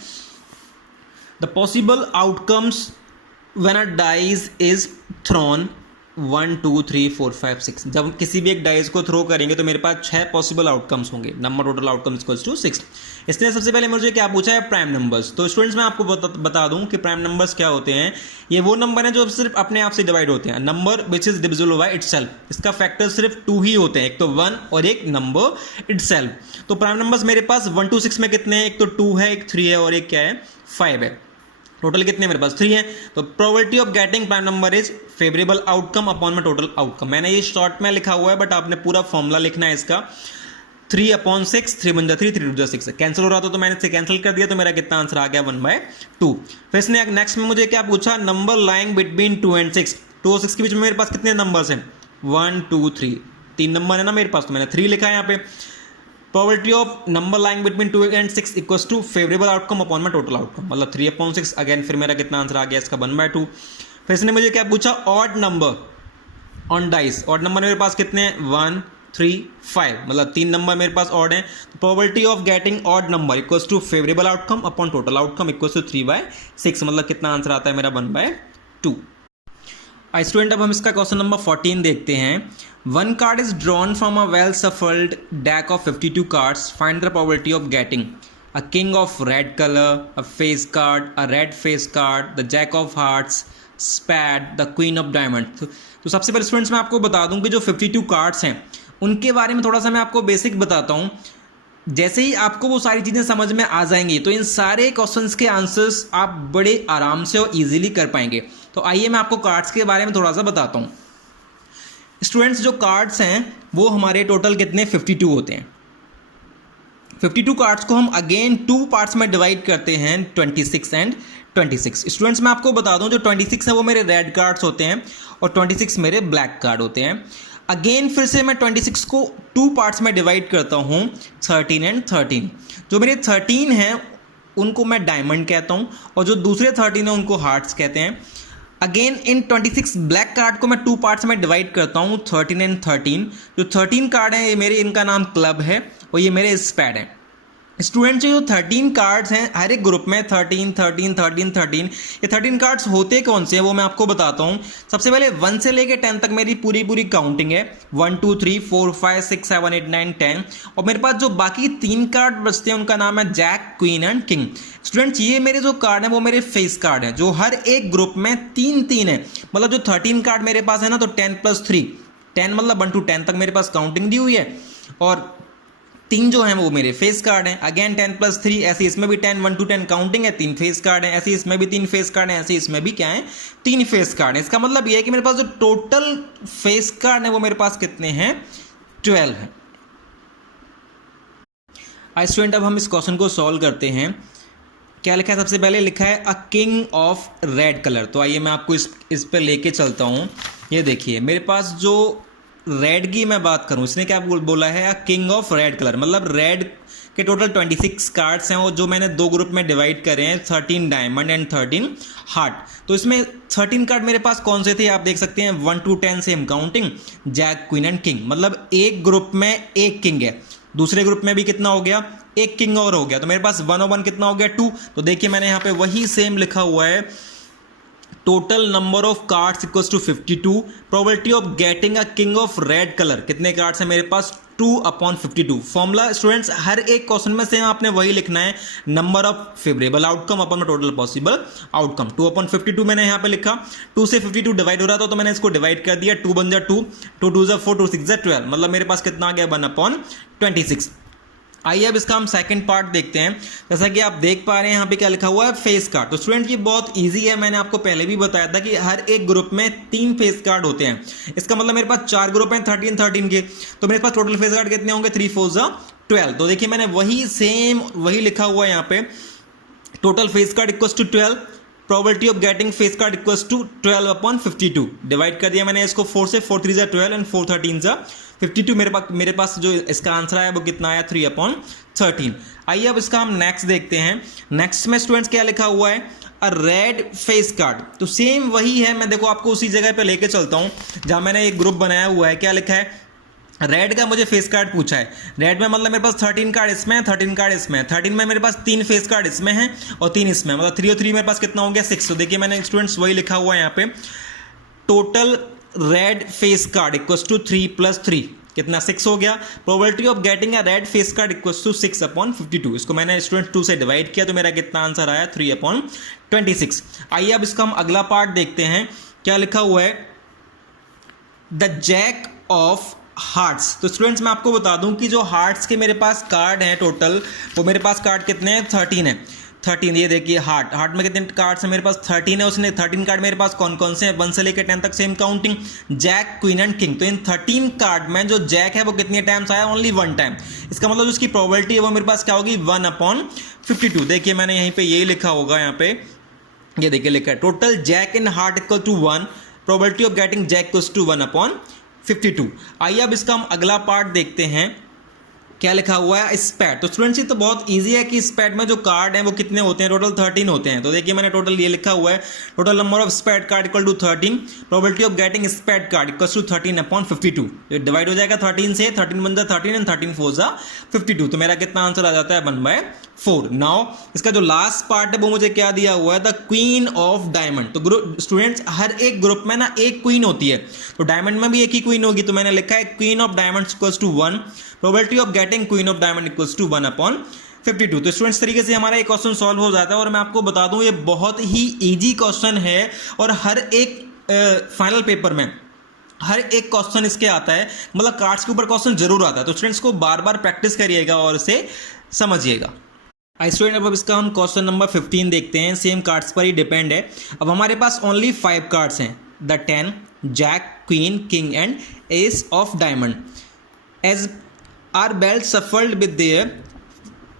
The possible outcomes when a dice is thrown 1 2 3 4 5 6। जब किसी भी एक डाइस को थ्रो करेंगे तो मेरे पास 6 पॉसिबल आउटकम्स होंगे, number total outcomes equals to 6। इसने सबसे पहले मुझे क्या पूछा है, प्राइम नंबर्स। तो स्टूडेंट्स मैं आपको बता दूं कि प्राइम नंबर्स क्या होते हैं। ये वो नंबर हैं जो सिर्फ अपने आप से डिवाइड होते हैं, number which is divisible by itself. इसका फैक्टर सिर्फ 2 ही होते हैं, एक तो 1 और एक नंबर इटसेल्फ। तो प्राइम नंबर्स मेरे पास 1 2 6 में कितने हैं, एक तो 2 है, एक 3 है और एक क्या है, 5 है। टोटल कितने मेरे पास, 3 है। तो probability of getting prime number is favourable outcome upon में टोटल आउटकम। मैंने ये शॉर्ट में लिखा हुआ है, बट आपने पूरा फॉर्मूला लिखना है इसका। 3/6, 3 1 जा 3, 3 2 जा 6। कैंसिल हो रहा था तो मैंने इसे कैंसिल कर दिया, तो मेरा कितना आंसर आ गया, 1/2। फिर इसने नेक्स्ट में मुझे क्या पूछा, नंबर लाइंग बिटवीन 2 and 6। 2 और 6 के बीच में मेरे पास कितने नंबर्स हैं, 1 2 3। 3 नंबर है ना मेरे पास, तो मैंने 3 लिखा है यहाँ पे। Probability of number lying between 2 and 6 equals to favourable outcome upon में टोटल आउटकम। मतलब 3/6। अगेन फिर मेरा कितना आंसर आ गया इसका, 1/2। फिर इसने मुझे क्या पूछा, odd number on dice. Odd number मेरे पास कितने हैं, 1 3 5। मतलब 3 नंबर मेरे पास ऑड हैं। Probability of getting odd number equals to favourable outcome upon total outcome equals to 3/6। मतलब कितना आंसर आता है मेरा, 1/2। आई स्टूडेंट, अब हम इसका क्वेश्चन नंबर 14 देखते हैं। One card is drawn from a well shuffled deck of 52 cards, find the probability of getting a king of red colour, a face card, a red face card, the jack of hearts, spade, the queen of diamond. तो सबसे पहले स्टूडेंट्स मैं आपको बता दूं कि जो 52 कार्ड्स हैं उनके बारे में थोड़ा सा मैं आपको बेसिक बताता हूं। जैसे ही आपको वो सारी चीज़ें समझ में आ जाएंगी तो इन सारे क्वेश्चंस के आंसर्स आप बड़े आराम से और इजीली कर पाएंगे। तो आइए मैं आपको कार्ड्स के बारे में थोड़ा सा बताता हूँ। स्टूडेंट्स जो कार्ड्स हैं वो हमारे टोटल कितने, 52 होते हैं। 52 कार्ड्स को हम अगेन 2 पार्ट्स में डिवाइड करते हैं, 26 and 26। स्टूडेंट्स मैं आपको बता दूं जो 26 है वो मेरे रेड कार्ड्स होते हैं और 26 मेरे ब्लैक कार्ड होते हैं। अगेन फिर से मैं 26 को 2 पार्ट्स में डिवाइड करता हूँ, 13 and 13। जो मेरे 13 हैं उनको मैं डायमंड कहता हूँ और जो दूसरे 13 हैं उनको हार्ट्स कहते हैं। अगेन इन 26 ब्लैक कार्ड को मैं 2 पार्ट्स में डिवाइड करता हूँ, 13 and 13। जो 13 कार्ड हैं ये मेरे, इनका नाम क्लब है और ये मेरे स्पैड हैं। स्टूडेंट जो 13 कार्ड्स हैं हर एक ग्रुप में 13 13 13 13, ये 13 कार्ड्स होते कौन से हैं वो मैं आपको बताता हूँ। सबसे पहले 1 से लेके 10 तक मेरी पूरी काउंटिंग है, 1 2 3 4 5 6 7 8 9 10। और मेरे पास जो बाकी 3 कार्ड बचते हैं उनका नाम है jack, queen and king. Students ये मेरे जो कार्ड है वो मेरे फेस कार्ड है, जो हर एक ग्रुप में 3 है। मतलब जो 13 कार्ड मेरे पास है ना, तो 10 + 3, 10 मतलब 1 to 10 तक मेरे पास काउंटिंग दी हुई है, और 3 जो हैं वो मेरे फेस कार्ड हैं। अगेन 10 + 3, ऐसे इसमें भी 10 1 to 10 काउंटिंग है, 3 फेस कार्ड हैं। ऐसे इसमें भी 3 फेस कार्ड हैं, ऐसे इसमें भी क्या है 3 फेस कार्ड हैं। इसका मतलब ये है कि मेरे पास जो टोटल फेस कार्ड है वो मेरे पास कितने हैं, 12 हैं। आई स्टूडेंट अब हम इस क्वेश्चन को सॉल्व करते हैं। क्या लिखा है, सबसे पहले लिखा है अ किंग ऑफ रेड कलर। तो आइए मैं आपको इस पर लेके चलता हूँ। ये देखिए मेरे पास जो रेड की मैं बात करूं, इसने क्या बोला है, किंग ऑफ रेड कलर, मतलब रेड के टोटल 26 कार्ड्स हैं, और जो मैंने 2 ग्रुप में डिवाइड करे हैं, 13 डायमंड एंड 13 हार्ट। तो इसमें 13 कार्ड मेरे पास कौन से थे आप देख सकते हैं, 1 to 10 same counting, jack, queen and king. मतलब एक ग्रुप में एक किंग है, दूसरे ग्रुप में भी कितना हो गया, एक किंग और हो गया। तो मेरे पास 1 और 1 कितना हो गया, 2। तो देखिए मैंने यहाँ पे वही सेम लिखा हुआ है, total number of cards equals to 52, probability of getting a king of red colour, कितने कार्ड्स हैं मेरे पास, 2/52। फॉर्मूला स्टूडेंट्स हर एक क्वेश्चन में से आपने वही लिखना है, नंबर ऑफ फेवरेबल आउटकम अपन में टोटल पॉसिबल आउटकम। 2/52 मैंने यहाँ पे लिखा, 2 से 52 डिवाइड हो रहा था तो मैंने इसको डिवाइड कर दिया, 2 बन जा 2, 2 2 जा 4, 2 6 जा 12, मतलब मेरे पास कितना आ गया, 1/26। आइए अब इसका हम सेकंड पार्ट देखते हैं। जैसा कि आप देख पा रहे हैं यहाँ पे क्या लिखा हुआ है, फेस कार्ड। तो स्टूडेंट ये बहुत इजी है, मैंने आपको पहले भी बताया था कि हर एक ग्रुप में 3 फेस कार्ड होते हैं। इसका मतलब मेरे पास 4 ग्रुप हैं 13 13 के, तो मेरे पास टोटल फेस कार्ड कितने होंगे, 3 4 जा 12। तो देखिए मैंने वही सेम वही लिखा हुआ है यहाँ पे, total face card equals to 12, probability of getting face card equals to 12/52। Divide कर दिया मैंने इसको 4 से, 4 3 जा 12 एंड 4 13 जा 52। मेरे पास जो इसका आंसर आया वो कितना आया, 3/13। आइए अब इसका हम नेक्स्ट देखते हैं। नेक्स्ट में स्टूडेंट्स क्या लिखा हुआ है, अ रेड फेस कार्ड। तो सेम वही है, मैं देखो आपको उसी जगह पे लेके चलता हूं जहां मैंने एक ग्रुप बनाया हुआ है। क्या लिखा है, रेड का मुझे फेस कार्ड पूछा है। रेड में मतलब मेरे पास 13 कार्ड इसमें है, 13 कार्ड इसमें है, 13 में मेरे पास 3 फेस कार्ड इसमें है और 3 इसमें, मतलब 3 और 3 मेरे पास कितना हो गया, 6। तो देखिए मैंने स्टूडेंट्स वही लिखा हुआ है यहाँ पे, total red face card equals to 3 + 3 कितना, 6 हो गया। Probability of getting a red face card equals to 6/52। इसको मैंने स्टूडेंट 2 से डिवाइड किया तो मेरा कितना आंसर आया, 3/26। आइए अब इसका हम अगला पार्ट देखते हैं। क्या लिखा हुआ है, द जैक ऑफ हार्ट्स। तो स्टूडेंट्स मैं आपको बता दूं कि जो हार्ट्स के मेरे पास कार्ड हैं टोटल, वो मेरे पास कार्ड कितने हैं, 13 है। 13, ये देखिए हार्ट में कितने कार्ड्स हैं मेरे पास, 13 है। उसने 13 कार्ड मेरे पास कौन कौन से हैं, 1 से लेकर 10 तक same counting, jack, queen and king. तो इन 13 कार्ड में जो जैक है वो कितने टाइम्स आया, ओनली 1 टाइम। इसका मतलब उसकी प्रोबेबिलिटी है वो मेरे पास क्या होगी, 1/52। देखिए मैंने यहीं पे यही लिखा होगा, यहाँ पे ये देखिए लिखा है, total jack in heart equal to 1, probability of getting jack equals to 1/52। आइए अब इसका हम अगला पार्ट देखते हैं। क्या लिखा हुआ है, स्पैट। तो स्टूडेंट्स ये तो बहुत इजी है कि स्पैट में जो कार्ड हैं वो कितने होते हैं, टोटल 13 होते हैं। तो देखिए मैंने टोटल ये लिखा हुआ है, total number of spade card equal to 13, probability of getting spade card equal to 13/52। ये डिवाइड हो जाएगा 13 से, 13 बन जा 13 एंड 13 4 जा 52। तो मेरा कितना आंसर आ जाता है, 1/4। नाउ इसका जो लास्ट पार्ट है वो मुझे क्या दिया हुआ है, द क्वीन ऑफ डायमंड। तो स्टूडेंट्स हर एक ग्रुप में ना एक क्वीन होती है, तो डायमंड में भी एक ही क्वीन होगी। तो मैंने लिखा है queen of diamond equals to 1, probability of getting queen of diamond equals to 1/52। तो स्टूडेंट्स तरीके से हमारा एक क्वेश्चन सॉल्व हो जाता है। और मैं आपको बता दूं ये बहुत ही इजी क्वेश्चन है, और हर एक फाइनल पेपर में हर एक क्वेश्चन इसके आता है, मतलब कार्ड्स के ऊपर क्वेश्चन जरूर आता है। तो स्टूडेंट्स को बार बार प्रैक्टिस करिएगा और इसे समझिएगा। आई स्टूडेंट अब इसका हम क्वेश्चन नंबर 15 देखते हैं। सेम कार्ड्स पर ही डिपेंड है। अब हमारे पास ओनली 5 कार्ड्स हैं, the 10, jack, queen, king and ace of diamond. As are बेल्ट shuffled with their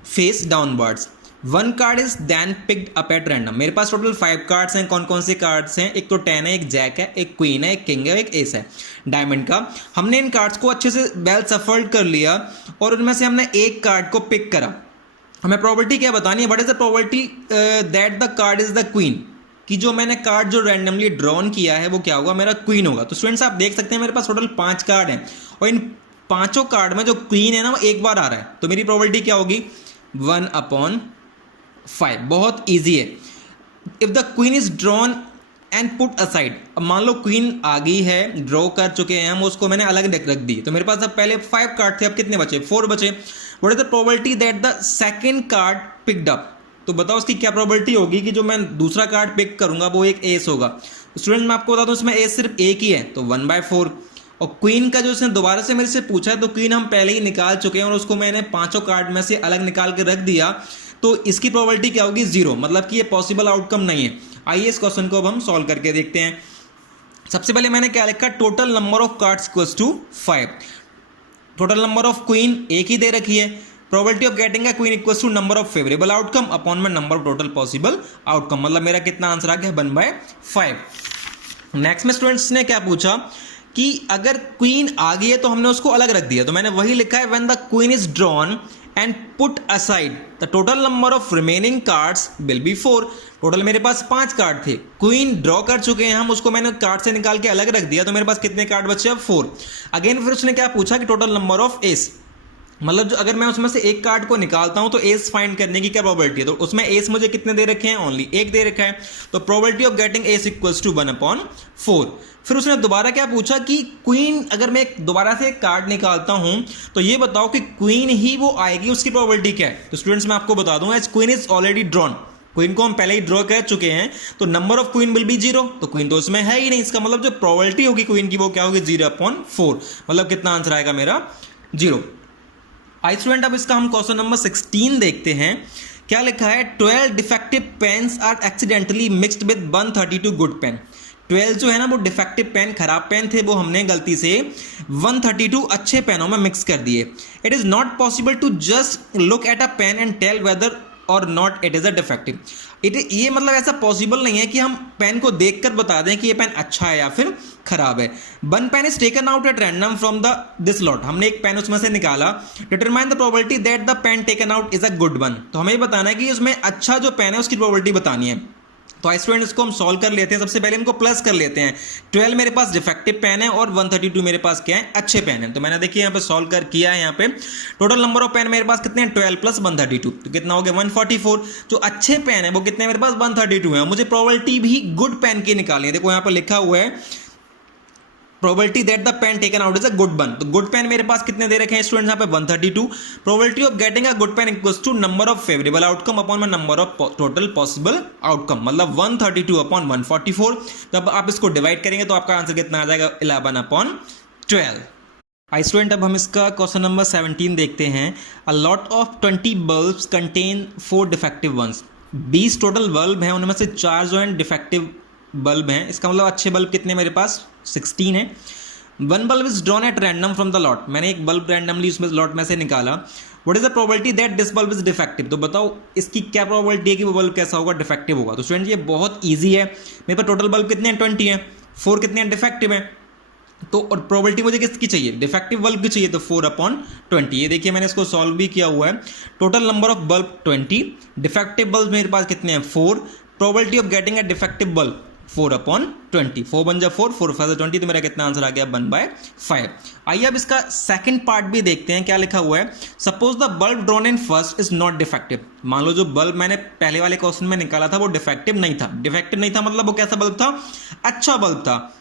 face downwards, 1 card is then picked up at random. मेरे पास टोटल 5 कार्ड्स हैं। कौन कौन से कार्ड्स हैं, एक तो 10 है, एक जैक है, एक क्वीन है, एक किंग है, एक एस है डायमंड का। हमने इन कार्ड्स को अच्छे से बेल्ट सफल्ड कर लिया और उनमें से हमने एक कार्ड को पिक करा। हमें प्रोबेबिलिटी क्या बतानी है, what is the probability that the card is the queen, कि जो मैंने कार्ड जो रैंडमली ड्रॉन किया है वो क्या होगा, मेरा क्वीन होगा। तो स्टूडेंट्स आप देख सकते हैं मेरे पास टोटल 5 कार्ड हैं और इन 5 कार्ड में जो क्वीन है ना वो एक बार आ रहा है। तो मेरी प्रोबेबिलिटी क्या होगी, 1/5। बहुत ईजी है। If the queen is drawn and put aside, अब मान लो क्वीन आ गई है, ड्रॉ कर चुके हैं हम, उसको मैंने अलग रख दी, तो मेरे पास अब पहले 5 कार्ड थे, अब कितने बचे? 4 बचे। What is the probability that the second card picked up, तो बताओ उसकी क्या प्रोबेबिलिटी होगी कि जो मैं दूसरा कार्ड पिक करूंगा वो एक एस होगा। स्टूडेंट मैं आपको बता दूं इसमें एस सिर्फ एक ही है, तो 1/4। और क्वीन का जो उसने दोबारा से मेरे से पूछा है, तो क्वीन हम पहले ही निकाल चुके हैं और उसको मैंने 5 कार्ड में से अलग निकाल के रख दिया, तो इसकी प्रोबेबिलिटी क्या होगी? 0, मतलब कि ये पॉसिबल आउटकम नहीं है। आइए इस क्वेश्चन को अब हम सॉल्व करके देखते हैं। सबसे पहले मैंने क्या लिखा? Total number of cards equals to 5। Total number of queen एक ही दे रखी है, probability of getting a queen equals to number of favourable outcome upon में number of total possible outcome, मतलब मेरा कितना आंसर आ गया? 1/5। नेक्स्ट में स्टूडेंट्स ने क्या पूछा कि अगर क्वीन आ गई है तो हमने उसको अलग रख दिया, तो मैंने वही लिखा है when the queen is drawn and put aside the total number of remaining cards will be 4। Total मेरे पास 5 कार्ड थे, क्वीन ड्रॉ कर चुके हैं हम, उसको मैंने कार्ड से निकाल के अलग रख दिया, तो मेरे पास कितने कार्ड बचे? अब 4। अगेन फिर उसने क्या पूछा कि टोटल नंबर ऑफ एस, मतलब जो अगर मैं उसमें से एक कार्ड को निकालता हूं तो एस फाइंड करने की क्या प्रोबेबिलिटी है, तो उसमें एस मुझे कितने दे रखे हैं? ओनली एक दे रखा है, तो probability of getting ace equals to 1/4। फिर उसने दोबारा क्या पूछा कि क्वीन, अगर मैं दोबारा से एक कार्ड निकालता हूं तो ये बताओ कि क्वीन ही वो आएगी, उसकी प्रोबेबिलिटी क्या है? तो स्टूडेंट्स मैं आपको बता दूंगा, as queen is already drawn, queen को हम पहले ही ड्रॉ कर चुके हैं, तो number of queen will be 0, तो क्वीन तो उसमें है ही नहीं, इसका मतलब जो प्रोबेबिलिटी होगी क्वीन की वो क्या होगी? 0/4, मतलब कितना आंसर आएगा मेरा? 0। आई स्टूडेंट अब इसका हम क्वेश्चन नंबर 16 देखते हैं। क्या लिखा है? 12 defective pens are accidentally mixed with 132 good pen. 12 जो है ना वो डिफेक्टिव पेन, खराब पेन थे, वो हमने गलती से 132 अच्छे पेनों में मिक्स कर दिए। It is not possible to just look at a pen and tell whether or not it is a defective. ये मतलब ऐसा पॉसिबल नहीं है कि हम पेन को देखकर बता दें कि ये पेन अच्छा है या फिर खराब है। One pen is taken out at random from the this lot, हमने एक पेन उसमें से निकाला। Determine the probability that the pen taken out is a good one, तो हमें बताना है कि उसमें अच्छा जो पेन है उसकी प्रोबेबिलिटी बतानी है। तो आई स्टूडेंट इसको हम सॉल्व कर लेते हैं। सबसे पहले इनको प्लस कर लेते हैं। 12 मेरे पास डिफेक्टिव पेन है और 132 मेरे पास क्या है? अच्छे पेन है। तो मैंने देखिए यहाँ पे सॉल्व कर किया है। यहाँ पे टोटल नंबर ऑफ पेन मेरे पास कितने हैं? 12 प्लस 132, तो कितना हो गया? 144। जो अच्छे पेन है वो कितने मेरे पास? 132 है। मुझे प्रोबेबिलिटी भी गुड पेन की निकालनी है। देखो यहाँ पर लिखा हुआ है probability that the pen taken out is a good one, तो गुड पेन मेरे पास कितने दे रखे हैं स्टूडेंट्स? यहाँ पे 132। Probability of getting a good pen equals to number of favourable outcome upon में number of total possible outcome, मतलब 132 अपॉन 144। तब आप इसको डिवाइड करेंगे तो आपका आंसर कितना आ जाएगा? 11/12। आई स्टूडेंट अब हम इसका क्वेश्चन नंबर 17 देखते हैं। A lot of 20 bulbs contain 4 defective ones. 20 total bulb हैं, उनमें से 4 जो हैं डिफेक्टिव बल्ब हैं। इसका मतलब अच्छे बल्ब कितने मेरे पास? 16 है। One bulb is drawn at random from the lot, मैंने एक बल्ब रैंडमली उसमें लॉट में से निकाला। What is the probability that this bulb is defective, तो बताओ इसकी क्या प्रोबेबिलिटी है कि वो बल्ब कैसा होगा? डिफेक्टिव होगा। तो स्टूडेंट ये बहुत ईजी है। मेरे पास टोटल बल्ब कितने हैं? 20 हैं। 4 कितने हैं? डिफेक्टिव हैं। तो और प्रोबेबिलिटी मुझे किसकी चाहिए? डिफेक्टिव बल्ब की चाहिए, तो 4/20। ये देखिए मैंने इसको सॉल्व भी किया हुआ है। Total number of bulb 20, defective bulb मेरे पास कितने हैं? 4। Probability of getting a defective bulb 4/20, 4 बन जा 4, 4 5 20, तो मेरा कितना आंसर आ गया? 1/5। आइए अब इसका सेकंड पार्ट भी देखते हैं। क्या लिखा हुआ है? Suppose the bulb drawn in first is not defective. मान लो जो बल्ब मैंने पहले वाले क्वेश्चन में निकाला था वो डिफेक्टिव नहीं था। डिफेक्टिव नहीं था मतलब वो कैसा बल्ब था? अच्छा बल्ब था।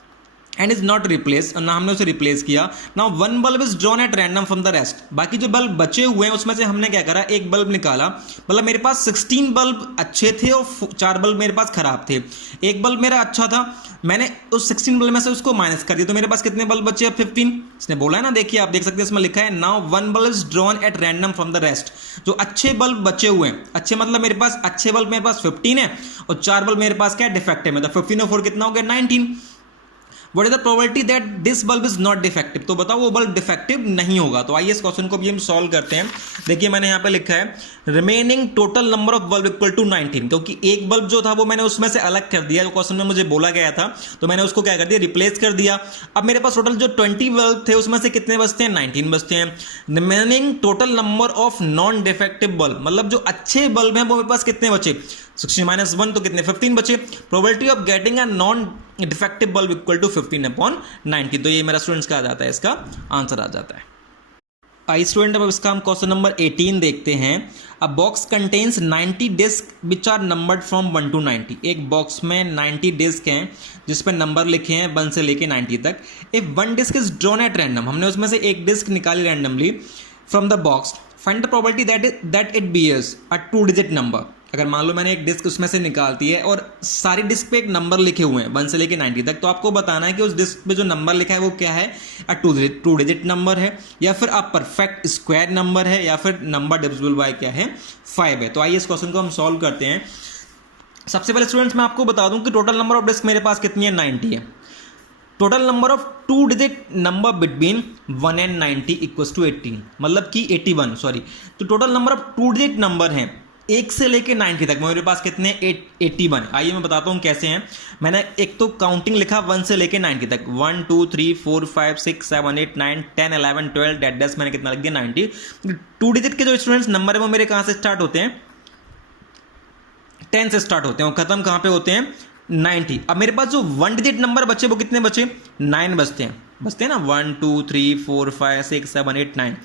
एंड इज नॉट रिप्लेस, ना हमने उसे रिप्लेस किया। Now one bulb is drawn at random from the rest, बाकी जो बल्ब बचे हुए हैं उसमें से हमने क्या करा? एक बल्ब निकाला। मतलब मेरे पास 16 बल्ब अच्छे थे और 4 बल्ब मेरे पास खराब थे। एक बल्ब मेरा अच्छा था, मैंने उस 16 बल्ब में से उसको माइनस कर दिया, तो मेरे पास कितने बल्ब बचे? अब 15। इसने बोला है ना, देखिए आप देख सकते हैं इसमें लिखा है now one bulb is drawn at random from the rest. जो अच्छे बल्ब बचे हुए हैं, अच्छे मतलब मेरे पास अच्छे बल्ब मेरे पास 15 है और 4 बल्ब मेरे पास क्या है? डिफेक्टिव है। तो 15 और 4 कितना हो गया? 19। What is the probability that this bulb is not defective? तो बताओ वो बल्ब डिफेक्टिव नहीं होगा। तो आइए इस क्वेश्चन को भी हम सॉल्व करते हैं। देखिए मैंने यहाँ पे लिखा है remaining total number of bulb equal to 19, क्योंकि एक बल्ब जो था वो मैंने उसमें से अलग कर दिया, जो क्वेश्चन में मुझे बोला गया था, तो मैंने उसको क्या कर दिया? रिप्लेस कर दिया। अब मेरे पास टोटल जो 20 बल्ब थे उसमें से कितने बचते हैं? 19 बचते हैं। Remaining total number of non defective bulb, मतलब जो अच्छे बल्ब हैं वो मेरे पास कितने बचे? 60 - 1, तो कितने? 15 बचे। Probability of getting a non defective bulb equal to 15/19, तो ये मेरा स्टूडेंट्स का आ जाता है, इसका आंसर आ जाता है। आई स्टूडेंट, अब इसका हम क्वेश्चन नंबर 18 देखते हैं। A box contains 90 disc which are numbered from 1 to 90। एक बॉक्स में 90 डिस्क हैं जिस पर नंबर लिखे हैं 1 से लेके 90 तक। If one disc is drawn at random, हमने उसमें से एक डिस्क निकाली randomly from the box, find the probability that it bears a 2 digit number. अगर मान लो मैंने एक डिस्क उसमें से निकालती है और सारी डिस्क पे एक नंबर लिखे हुए हैं 1 से लेके 90 तक, तो आपको बताना है कि उस डिस्क पे जो नंबर लिखा है वो क्या है, अ 2 डिजिट नंबर है या फिर अ परफेक्ट स्क्वायर नंबर है या फिर नंबर डिविजिबल बाय क्या है, 5 है। तो आइए इस क्वेश्चन को हम सॉल्व करते हैं। सबसे पहले स्टूडेंट्स मैं आपको बता दूं कि टोटल नंबर ऑफ डिस्क मेरे पास कितनी है, 90 है। Total number of 2 digit number between 1 and 90 equals to 18, मतलब कि 81 सॉरी। तो total number of 2 digit number हैं 1 से लेके 90 तक, मेरे पास कितने 81। आइए मैं बताता हूँ कैसे हैं। मैंने एक तो काउंटिंग लिखा 1 से लेके 90 तक, 1 2 3 4 5 6 7 8 9 10 11 12 डेट मैंने कितना लिख दिया 90। 2 डिजिट के जो स्टूडेंट्स नंबर है वो मेरे कहाँ से स्टार्ट होते हैं, 10 से स्टार्ट होते हैं और खत्म कहाँ पे होते हैं, 90। अब मेरे पास जो 1 डिजिट नंबर बचे वो कितने बचे, 9 बचते हैं ना, 1 2 3 4 5 6 7 8 9।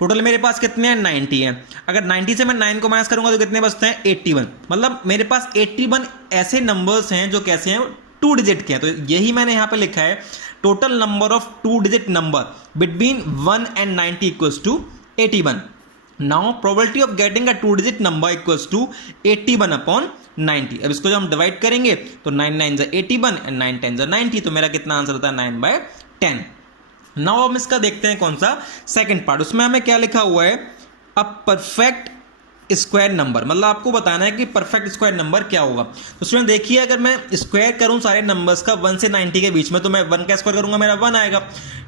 टोटल मेरे पास कितने हैं, 90 हैं। अगर 90 से मैं 9 को माइनस करूंगा तो कितने बचते हैं, 81। मतलब मेरे पास 81 ऐसे नंबर्स हैं जो कैसे हैं, 2 डिजिट के हैं। तो यही मैंने यहाँ पे लिखा है, total number of 2 digit number between 1 and 90 equals to 81। Now probability of getting a 2 digit number equals to 81 upon 90। अब इसको जब हम डिवाइड करेंगे तो 9 9 जा 81 and 9 10 जा 90, तो मेरा कितना आंसर होता है, 9/10। नाउ हम इसका देखते हैं कौन सा, सेकंड पार्ट। उसमें हमें क्या लिखा हुआ है, अ परफेक्ट स्क्वायर नंबर, मतलब आपको बताना है कि परफेक्ट स्क्वायर नंबर क्या होगा। तो स्टूडेंट देखिए, अगर मैं स्क्वायर करूं सारे नंबर्स का 1 से 90 के बीच में, तो मैं 1 का स्क्वायर करूंगा मेरा 1 आएगा,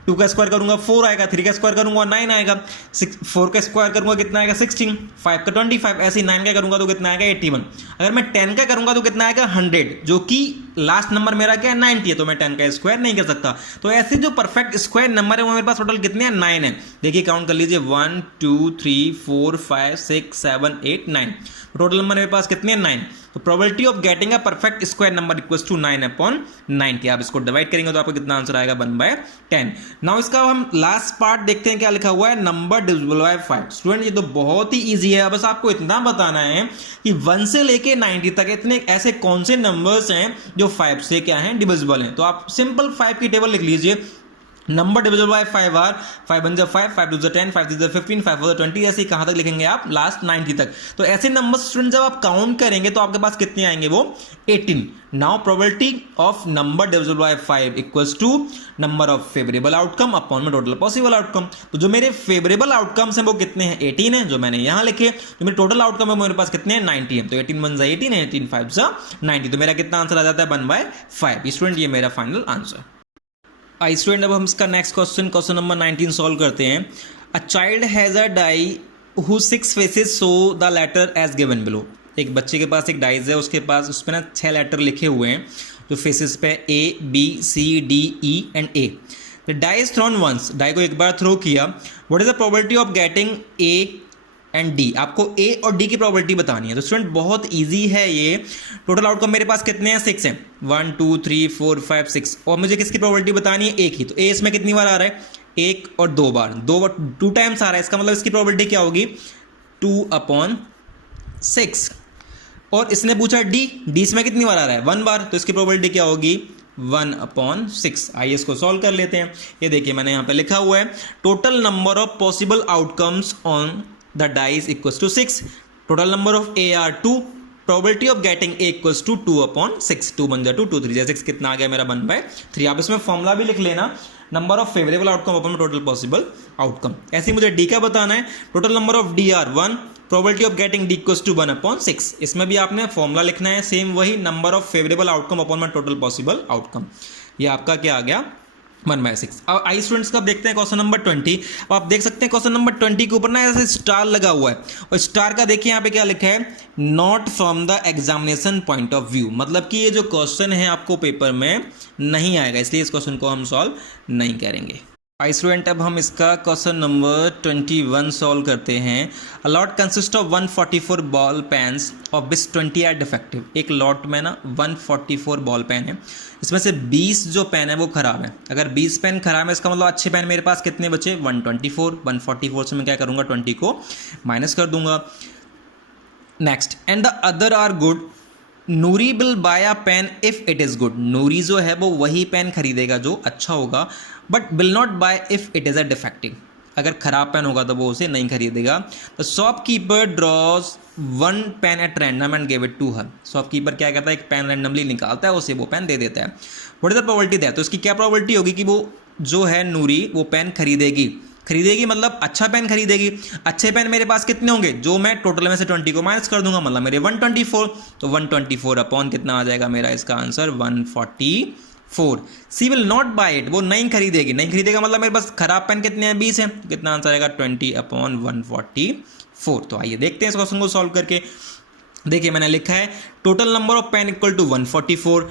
2 का स्क्वायर करूंगा 4 आएगा, 3 का स्क्वायर करूंगा 9 आएगा, 4 का स्क्वायर करूंगा कितना आएगा 16, 5 का 25, ऐसे ही 9 का करूंगा तो कितना आएगा 81। अगर मैं 10 का करूंगा तो कितना आएगा 100, जो कि लास्ट नंबर मेरा क्या है 90 है, तो मैं 10 का स्क्वायर नहीं कर सकता। तो ऐसे जो परफेक्ट स्क्वायर नंबर है वो मेरे पास टोटल कितने हैं, 9 है। देखिए काउंट कर लीजिए, 1 2 3 4 5 6 7 8 9। टोटल नंबर मेरे पास कितने हैं, 9। तो probability of getting a perfect square number equals to 9 upon 90। आप इसको डिवाइड करेंगे तो आपको कितना आंसर आएगा, 1/10। नाउ इसका हम लास्ट पार्ट देखते हैं, क्या लिखा हुआ है, नंबर डिविजिबल बाय 5। स्टूडेंट ये तो बहुत ही इजी है, बस आपको इतना बताना है कि 1 से लेके 90 तक इतने ऐसे कौन से नंबर्स हैं जो 5 से क्या हैं, डिविजिबल हैं। तो आप सिंपल 5 की टेबल लिख लीजिए। नंबर डिविजिबल बाय 5 आर 5 1 5 5 2 10 5 3 15 5 4 20, ऐसे ही कहां तक लिखेंगे आप, लास्ट 90 तक। तो ऐसे नंबर स्टूडेंट जब आप काउंट करेंगे तो आपके पास कितने आएंगे, वो 18। Now probability of number divisible by 5 equals to number of favourable outcome upon में टोटल पॉसिबल आउटकम। तो जो मेरे फेवरेबल आउटकम्स हैं वो कितने हैं, 18 है, जो मैंने यहां लिखे। जो मेरे टोटल आउटकम है मेरे पास कितने हैं, 90 है। तो 18 1 जा 18 है, 18 5 जा 90। तो मेरा कितना आंसर आ जाता है, 1/5। स्टूडेंट ये मेरा फाइनल आंसर। आई स्टूडेंट, अब हम इसका नेक्स्ट क्वेश्चन नंबर 19 सॉल्व करते हैं। A child has a die who 6 faces so the letter as given below. एक बच्चे के पास एक डाइज है, उसके पास उस पर ना 6 लेटर लिखे हुए हैं जो फेसेस पे A B C D E and A। The die is thrown once, die को एक बार थ्रो किया। What is the probability of getting A and D. आपको ए और डी की प्रोबेबिलिटी बतानी है। तो स्टूडेंट बहुत इजी है ये। टोटल आउटकम मेरे पास कितने हैं, 6 हैं, 1 2 3 4 5 6। और मुझे किसकी प्रोबेबिलिटी बतानी है, एक ही। तो ए इसमें कितनी बार आ रहा है, 1 और 2 बार, 2 टाइम्स आ रहा है। इसका मतलब इसकी प्रोबेबिलिटी क्या होगी, 2/6। और इसने पूछा डी, डी इसमें कितनी बार आ रहा है, 1 बार, तो इसकी प्रोबेबिलिटी क्या होगी, 1/6। आइए इसको सॉल्व कर लेते हैं। ये देखिए मैंने यहाँ पे लिखा हुआ है, total number of possible outcomes on the dice equals to 6. Total number of A are 2. Probability of getting A equals to 2/6. 2 1 2 2 3 6 कितना आ गया मेरा, 1/3। आप इसमें फॉर्मूला भी लिख लेना, number of favourable outcome upon total possible outcome. ऐसे ही मुझे डी का बताना है। Total number of D are 1, probability of getting D equals to 1/6। इसमें भी आपने फॉर्मूला लिखना है, सेम वही, number of favourable outcome upon में टोटल पॉसिबल आउटकम। ये आपका क्या आ गया, 1/6। अब आई स्टूडेंट्स का देखते हैं क्वेश्चन नंबर 20। अब आप देख सकते हैं क्वेश्चन नंबर 20 के ऊपर ना ऐसे स्टार लगा हुआ है, और स्टार का देखिए यहाँ पे क्या लिखा है, not from the examination point of view. मतलब कि ये जो क्वेश्चन है आपको पेपर में नहीं आएगा, इसलिए इस क्वेश्चन को हम सॉल्व नहीं करेंगे। हाई स्टूडेंट, अब हम इसका क्वेश्चन नंबर 21 सॉल्व करते हैं। A lot consist of 144 ball pens of which 20 are defective. एक लॉट में ना 144 बॉल पेन है, इसमें से 20 जो पेन है वो खराब है। अगर 20 पेन खराब है इसका मतलब अच्छे पेन मेरे पास कितने बचे, 124। 144 से मैं क्या करूँगा, 20 को माइनस कर दूंगा। Next, and the other are good, Noori will buy a pen if it is good. Noori जो है वो वही पेन खरीदेगा जो अच्छा होगा, but will not buy if it is a defective. अगर खराब पेन होगा तो वो उसे नहीं खरीदेगा। The shopkeeper draws one pen at random and give it to her. Shopkeeper क्या करता है, एक पेन रैंडमली निकालता है, उसे वो पेन दे देता है। What is the probability that, तो इसकी क्या प्रोबेबिलिटी होगी कि वो जो है नूरी वो पेन खरीदेगी। मतलब अच्छा पेन खरीदेगी। अच्छे पेन मेरे पास कितने होंगे, जो मैं टोटल में से 20 को माइनस कर दूंगा, मतलब मेरे 124। तो 124 अपॉन कितना आ जाएगा मेरा इसका answer 144। She will not buy it, वो नहीं खरीदेगा मतलब मेरे पास खराब पेन कितने हैं, 20 है। कितना आंसर आएगा 20 अपॉन 144। तो आइए देखते हैं इस क्वेश्चन को सॉल्व करके। देखिए मैंने लिखा है total number of pen equal to 144।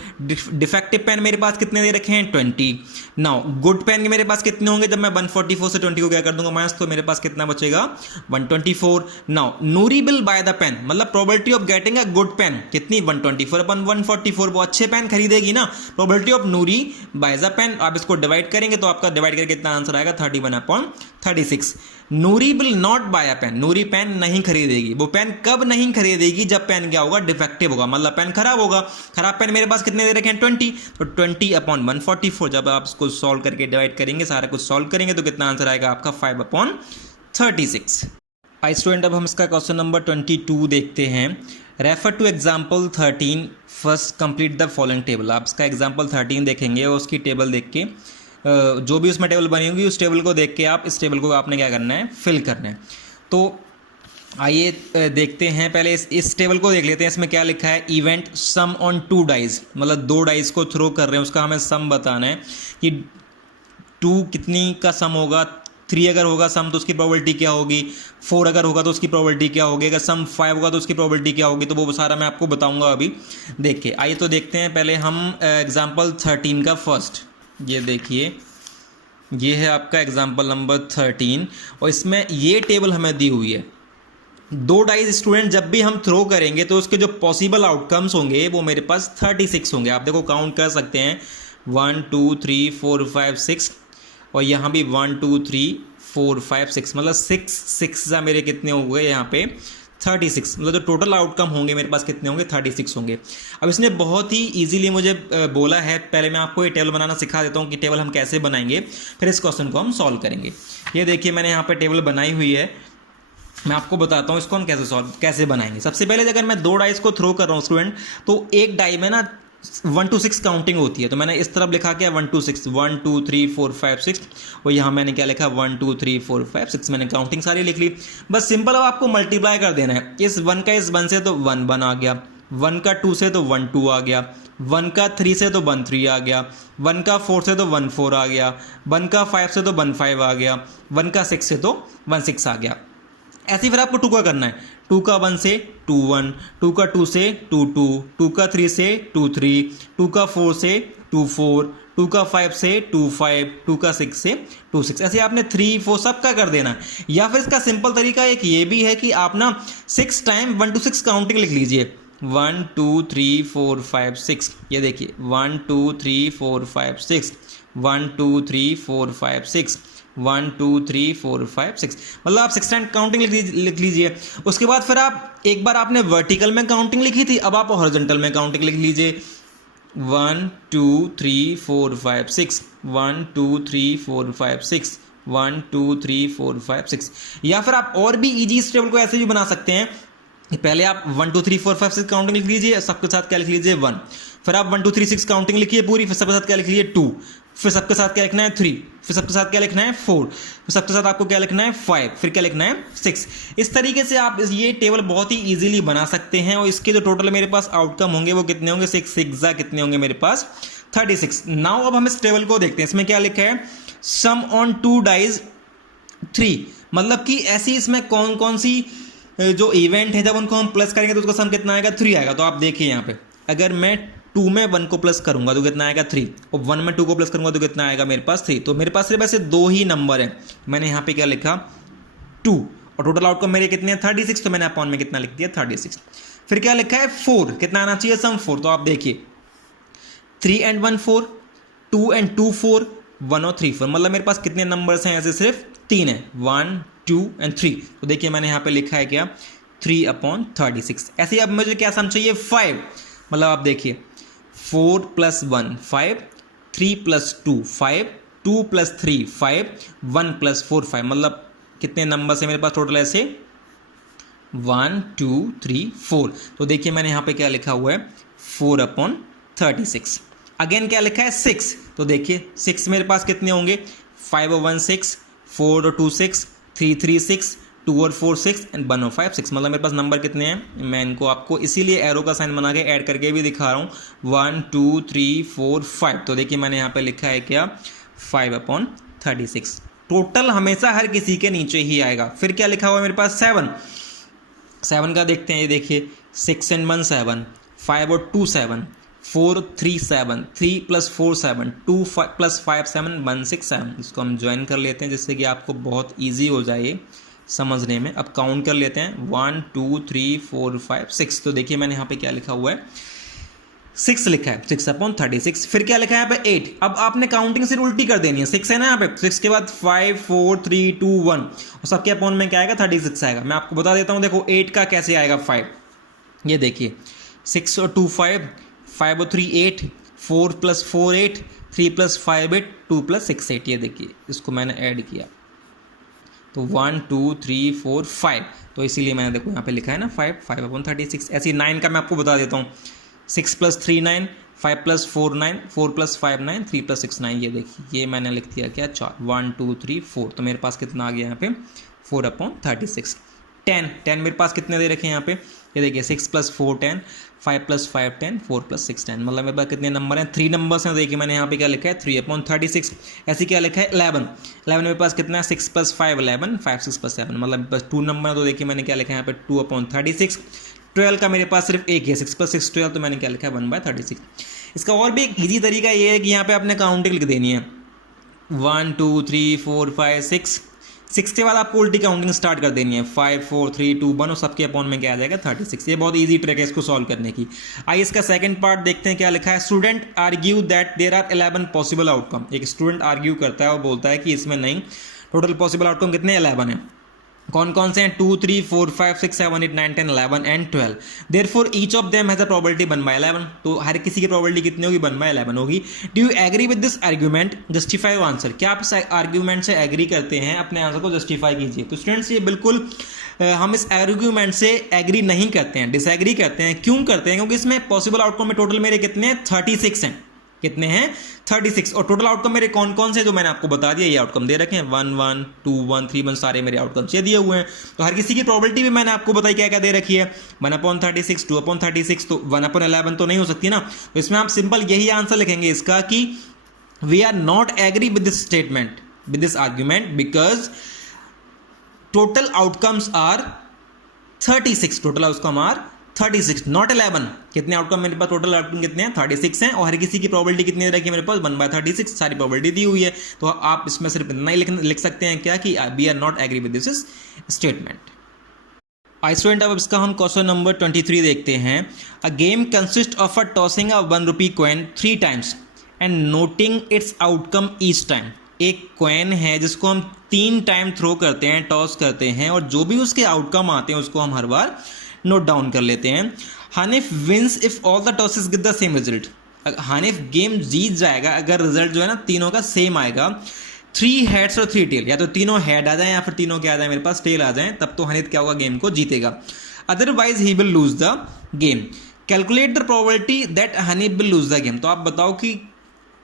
Defective pen मेरे पास कितने दे रखे हैं, 20। नाउ गुड पेन मेरे पास कितने होंगे, जब मैं 144 से 20 को क्या कर दूंगा माइनस, तो मेरे पास कितना बचेगा 124। Now Noori will buy the pen, मतलब probability of getting a good pen कितनी, 124 अपन 144। वो अच्छे पेन खरीदेगी ना। Probability of Noori buy the pen, आप इसको डिवाइड करेंगे तो आपका डिवाइड करके कितना आंसर आएगा 31/36। Noori will not buy a pen, Noori pen नहीं खरीदेगी। वो पेन कब नहीं खरीदेगी, जब पेन क्या होगा, डिफेक्टिव होगा, मतलब पेन खराब होगा। खराब पेन मेरे पास कितने दे रखे हैं 20, तो 20 अपॉन 144। जब आप इसको सॉल्व करके डिवाइड करेंगे, सारा कुछ सॉल्व करेंगे, तो कितना आंसर आएगा आपका 5/36। आई स्टूडेंट, अब हम इसका क्वेश्चन नंबर 22 देखते हैं। Refer to example 13, first complete the following table. आप इसका एग्जाम्पल 13 देखेंगे और उसकी टेबल देख के जो भी उसमें टेबल बनी होगी उस टेबल को देख के आप इस टेबल को आपने क्या करना है, फिल करना है। तो आइए देखते हैं, पहले इस टेबल को देख लेते हैं। इसमें क्या लिखा है, इवेंट सम ऑन 2 डाइज, मतलब 2 डाइज को थ्रो कर रहे हैं, उसका हमें सम बताना है कि 2 कितनी का सम होगा। 3 अगर होगा सम तो उसकी प्रोबेबिलिटी क्या होगी, 4 अगर होगा तो उसकी प्रोबेबिलिटी क्या होगी, अगर सम 5 होगा तो उसकी प्रोबेबिलिटी क्या होगी। तो वो सारा मैं आपको बताऊंगा अभी। देख के आइए तो देखते हैं पहले हम एग्जाम्पल 13 का फर्स्ट। ये देखिए, ये है आपका एग्जाम्पल नंबर 13 और इसमें ये टेबल हमें दी हुई है। 2 डाइज स्टूडेंट जब भी हम थ्रो करेंगे तो उसके जो पॉसिबल आउटकम्स होंगे वो मेरे पास 36 होंगे। आप देखो काउंट कर सकते हैं, 1 2 3 4 5 6 और यहाँ भी 1 2 3 4 5 6, मतलब 6 मेरे कितने हो गए यहाँ पे 36, मतलब जो टोटल आउटकम होंगे मेरे पास कितने होंगे 36 होंगे। अब इसने बहुत ही इजीली मुझे बोला है, पहले मैं आपको ये टेबल बनाना सिखा देता हूँ कि टेबल हम कैसे बनाएंगे, फिर इस क्वेश्चन को हम सॉल्व करेंगे। ये देखिए मैंने यहाँ पे टेबल बनाई हुई है, मैं आपको बताता हूँ इसको हम कैसे बनाएंगे। सबसे पहले अगर मैं 2 डाइस को थ्रो कर रहा हूँ स्टूडेंट, तो एक डाई में ना 1 to 6 काउंटिंग होती है। तो मैंने इस तरफ लिखा क्या 1 to 6, 1 2 3 4 5 6 और यहाँ मैंने क्या लिखा 1 2 3 4 5 6, मैंने काउंटिंग सारी लिख ली। बस सिंपल अब आपको मल्टीप्लाई कर देना है। इस 1 का इस 1 से तो 1 1 आ गया, 1 का 2 से तो 1 2 आ गया, 1 का 3 से तो 1 3 आ गया, 1 का 4 से तो 1 4 आ गया, 1 का 5 से तो 1 5 आ गया, 1 का 6 से तो 1 6 आ गया। ऐसे फिर आपको 2 का करना है, 2 का 1 से 2 1, 2 का 2 से 2 2, 2 का 3 से 2 3, 2 का 4 से 2 4, 2 का 5 से 2 5, 2 का 6 से 2 6। ऐसे आपने 3 4 सबका कर देना है। या फिर इसका सिंपल तरीका एक ये भी है कि आप ना 6 टाइम 1 to 6 काउंटिंग लिख लीजिए, 1 2 3 4 5 6। ये देखिए 1 2 3 4 5 6, 1 2 3 4 5 6, 1 2 3 4 5 6, मतलब आप 6 टाइम काउंटिंग लिख लीजिए। उसके बाद फिर आप एक बार आपने वर्टिकल में काउंटिंग लिखी थी, अब आप हॉरिजॉन्टल में काउंटिंग लिख लीजिए, 1 2 3 4 5 6, 1 2 3 4 5 6, 1 2 3 4 5 6। या फिर आप और भी इजी इस टेबल को ऐसे भी बना सकते हैं, पहले आप 1 2 3 4 5 6 काउंटिंग लिख लीजिए, सबके साथ क्या लिख लीजिए 1, फिर आप 1 2 3 6 काउंटिंग लिखिए पूरी, फिर सबके साथ क्या लिख लीजिए 2, फिर सबके साथ क्या लिखना है 3, फिर सबके साथ क्या लिखना है 4, फिर सबके साथ आपको क्या लिखना है 5, फिर क्या लिखना है 6। इस तरीके से आप ये टेबल बहुत ही इजीली बना सकते हैं और इसके जो टोटल मेरे पास आउटकम होंगे वो कितने होंगे 6 6 कितने होंगे मेरे पास 36। नाउ अब हम इस टेबल को देखते हैं, इसमें क्या लिखा है, सम ऑन 2 डाइज 3, मतलब कि ऐसी इसमें कौन कौन सी जो इवेंट है जब उनको हम प्लस करेंगे तो उसका सम कितना आएगा 3 आएगा। तो आप देखिए यहाँ पे अगर मैं 2 में 1 को प्लस करूंगा तो कितना आएगा 3, और 1 में 2 को प्लस करूंगा तो कितना आएगा मेरे पास 3। तो मेरे पास सिर्फ ऐसे 2 ही नंबर है, मैंने यहाँ पे क्या लिखा 2, और टोटल आउटकम मेरे कितने हैं 36, तो मैंने अपॉन में कितना लिख दिया 36। फिर क्या लिखा है 4, कितना आना चाहिए सम 4, तो आप देखिए 3 and 1 4, 2 and 2 4, 1 और 3 4, मतलब मेरे पास कितने नंबर्स हैं ऐसे सिर्फ 3 है, 1 2 and 3। तो देखिए मैंने यहाँ पे लिखा है क्या 3/36। ऐसे ही अब मुझे क्या सम चाहिए 5, मतलब आप देखिए 4 + 1 5, 3 + 2 5, 2 + 3 5, 1 + 4 5, मतलब कितने नंबर्स हैं मेरे पास टोटल ऐसे 1 2 3 4। तो देखिए मैंने यहाँ पे क्या लिखा हुआ है 4/36। अगेन क्या लिखा है 6, तो देखिए 6 मेरे पास कितने होंगे 5 और 1 6, 4 और 2 6, 3 3 6, 2 और 4 6 एंड 1 और 5 6, मतलब मेरे पास नंबर कितने हैं, मैं इनको आपको इसीलिए एरो का साइन बना के ऐड करके भी दिखा रहा हूँ 1 2 3 4 5। तो देखिए मैंने यहाँ पे लिखा है क्या 5/36। टोटल हमेशा हर किसी के नीचे ही आएगा। फिर क्या लिखा हुआ है मेरे पास 7 का देखते हैं, ये देखिए 6 and 1 7, 5 और 2 7, 4 3 7, 3 + 4 7, 2 + 5 7, 1 6 7। इसको हम ज्वाइन कर लेते हैं जिससे कि आपको बहुत ईजी हो जाए समझने में। अब काउंट कर लेते हैं 1 2 3 4 5 6। तो देखिए मैंने यहाँ पे क्या लिखा हुआ है 6 लिखा है 6/36। फिर क्या लिखा है यहाँ पे 8। अब आपने काउंटिंग से उल्टी कर देनी है, 6 है ना यहाँ पे, 6 के बाद 5 4 3 2 1 और सबके अपॉन में क्या आएगा 36 आएगा। मैं आपको बता देता हूँ, देखो 8 का कैसे आएगा 5, ये देखिए 6 और 2 5, 5 और 3 8, 4 + 4 8, 3 + 5 8, 2 + 6 8। ये देखिए इसको मैंने ऐड किया तो 1 2 3 4 5, तो इसीलिए मैंने देखो यहाँ पे लिखा है ना 5/36। ऐसे 9 का मैं आपको बता देता हूँ 6 + 3 9, 5 + 4 9, 4 + 5 9, 3 + 6 9। ये देखिए ये मैंने लिख दिया क्या 4, 1 2 3 4। तो मेरे पास कितना आ गया यहाँ पे 4/36। 10 मेरे पास कितने दे रखे हैं यहाँ पे, ये देखिए 6 + 4 10, 5 + 5 10, 4 + 6 10, मतलब मेरे पास कितने नंबर हैं 3 नंबर्स हैं। देखिए मैंने यहाँ पे क्या लिखा है 3/36। ऐसे क्या लिखा है 11 मेरे पास कितना है 6 + 5 11, 5 6 + 7, मतलब मेरे पास 2 नंबर है। तो देखिए मैंने क्या लिखा है यहाँ पे 2/36। 12 का मेरे पास सिर्फ एक है 6 + 6 12, तो मैंने क्या लिखा है 1/36। इसका और भी एक ईजी तरीका ये है कि यहाँ पे आपने काउंटिंग लिख देनी है 1 2 3 4 5 6 के बाद आपको उल्टी काउंटिंग स्टार्ट कर देनी है 5 4 3 2 1 और सबके अपॉन में क्या आ जाएगा 36। ये बहुत ईजी ट्रिक है इसको सॉल्व करने की। आइए इसका सेकंड पार्ट देखते हैं क्या लिखा है। Student argue that there are 11 possible outcome. एक स्टूडेंट आर्ग्यू करता है और बोलता है कि इसमें नहीं, टोटल पॉसिबल आउटकम कितने 11 है। कौन कौन से हैं 2 3 4 5 6 7 8 9 10 11 and 12। Therefore each of them has a probability 1/11। तो हर किसी की प्रोबेबिलिटी कितनी होगी 1/11 होगी। Do you agree with this argument, justify your answer. क्या आप इस आर्ग्यूमेंट से एग्री करते हैं, अपने आंसर को जस्टिफाई कीजिए। तो स्टूडेंट्स ये बिल्कुल हम इस आर्ग्यूमेंट से एग्री नहीं करते हैं, डिसएग्री करते हैं। क्यों करते हैं, क्योंकि इसमें पॉसिबल आउटकम में टोटल मेरे कितने हैं 36 हैं। कितने हैं 36, और टोटल आउटकम मेरे कौन कौन से जो मैंने आपको बता दिया, ये आउटकम दे रखे हैं 1 1 2 1 3 1, सारे मेरे आउटकम्स ये दिए हुए हैं। तो हर किसी की प्रोबेबिलिटी भी मैंने आपको बताई क्या क्या दे रखी है 1/36 2/36, तो 1/11 तो नहीं हो सकती ना। तो इसमें आप सिंपल यही आंसर लिखेंगे इसका कि we are not agree with this statement, with this argument, because total outcomes are 36, total outcome are 36 not 11। कितने आउटकम मेरे पास, टोटल आउटकम कितने हैं 36 हैं, और हर किसी की प्रोबेबिलिटी कितनी रखी है मेरे पास 1/36, सारी प्रोबेबिलिटी दी हुई है। तो आप इसमें सिर्फ इतना ही लिख सकते हैं क्या कि we are not agree with this statement. I student, अब इसका हम क्वेश्चन नंबर 23 देखते हैं। A game consist of a tossing a 1 rupee coin 3 times and noting its outcome each time. एक कॉइन है जिसको हम 3 टाइम थ्रो करते हैं, टॉस करते हैं, और जो भी उसके आउटकम आते हैं उसको हम हर बार नोट डाउन कर लेते हैं। Hanif wins if all the tosses get the same result. Hanif game जीत जाएगा अगर रिजल्ट जो है ना तीनों का सेम आएगा। 3 हेड्स और 3 टेल, या तो तीनों हेड आ जाए या फिर तीनों क्या आ जाए मेरे पास टेल आ जाए, तब तो हनीफ क्या होगा गेम को जीतेगा। Otherwise he will lose the game. Calculate the probability that Hanif will lose the game. तो आप बताओ कि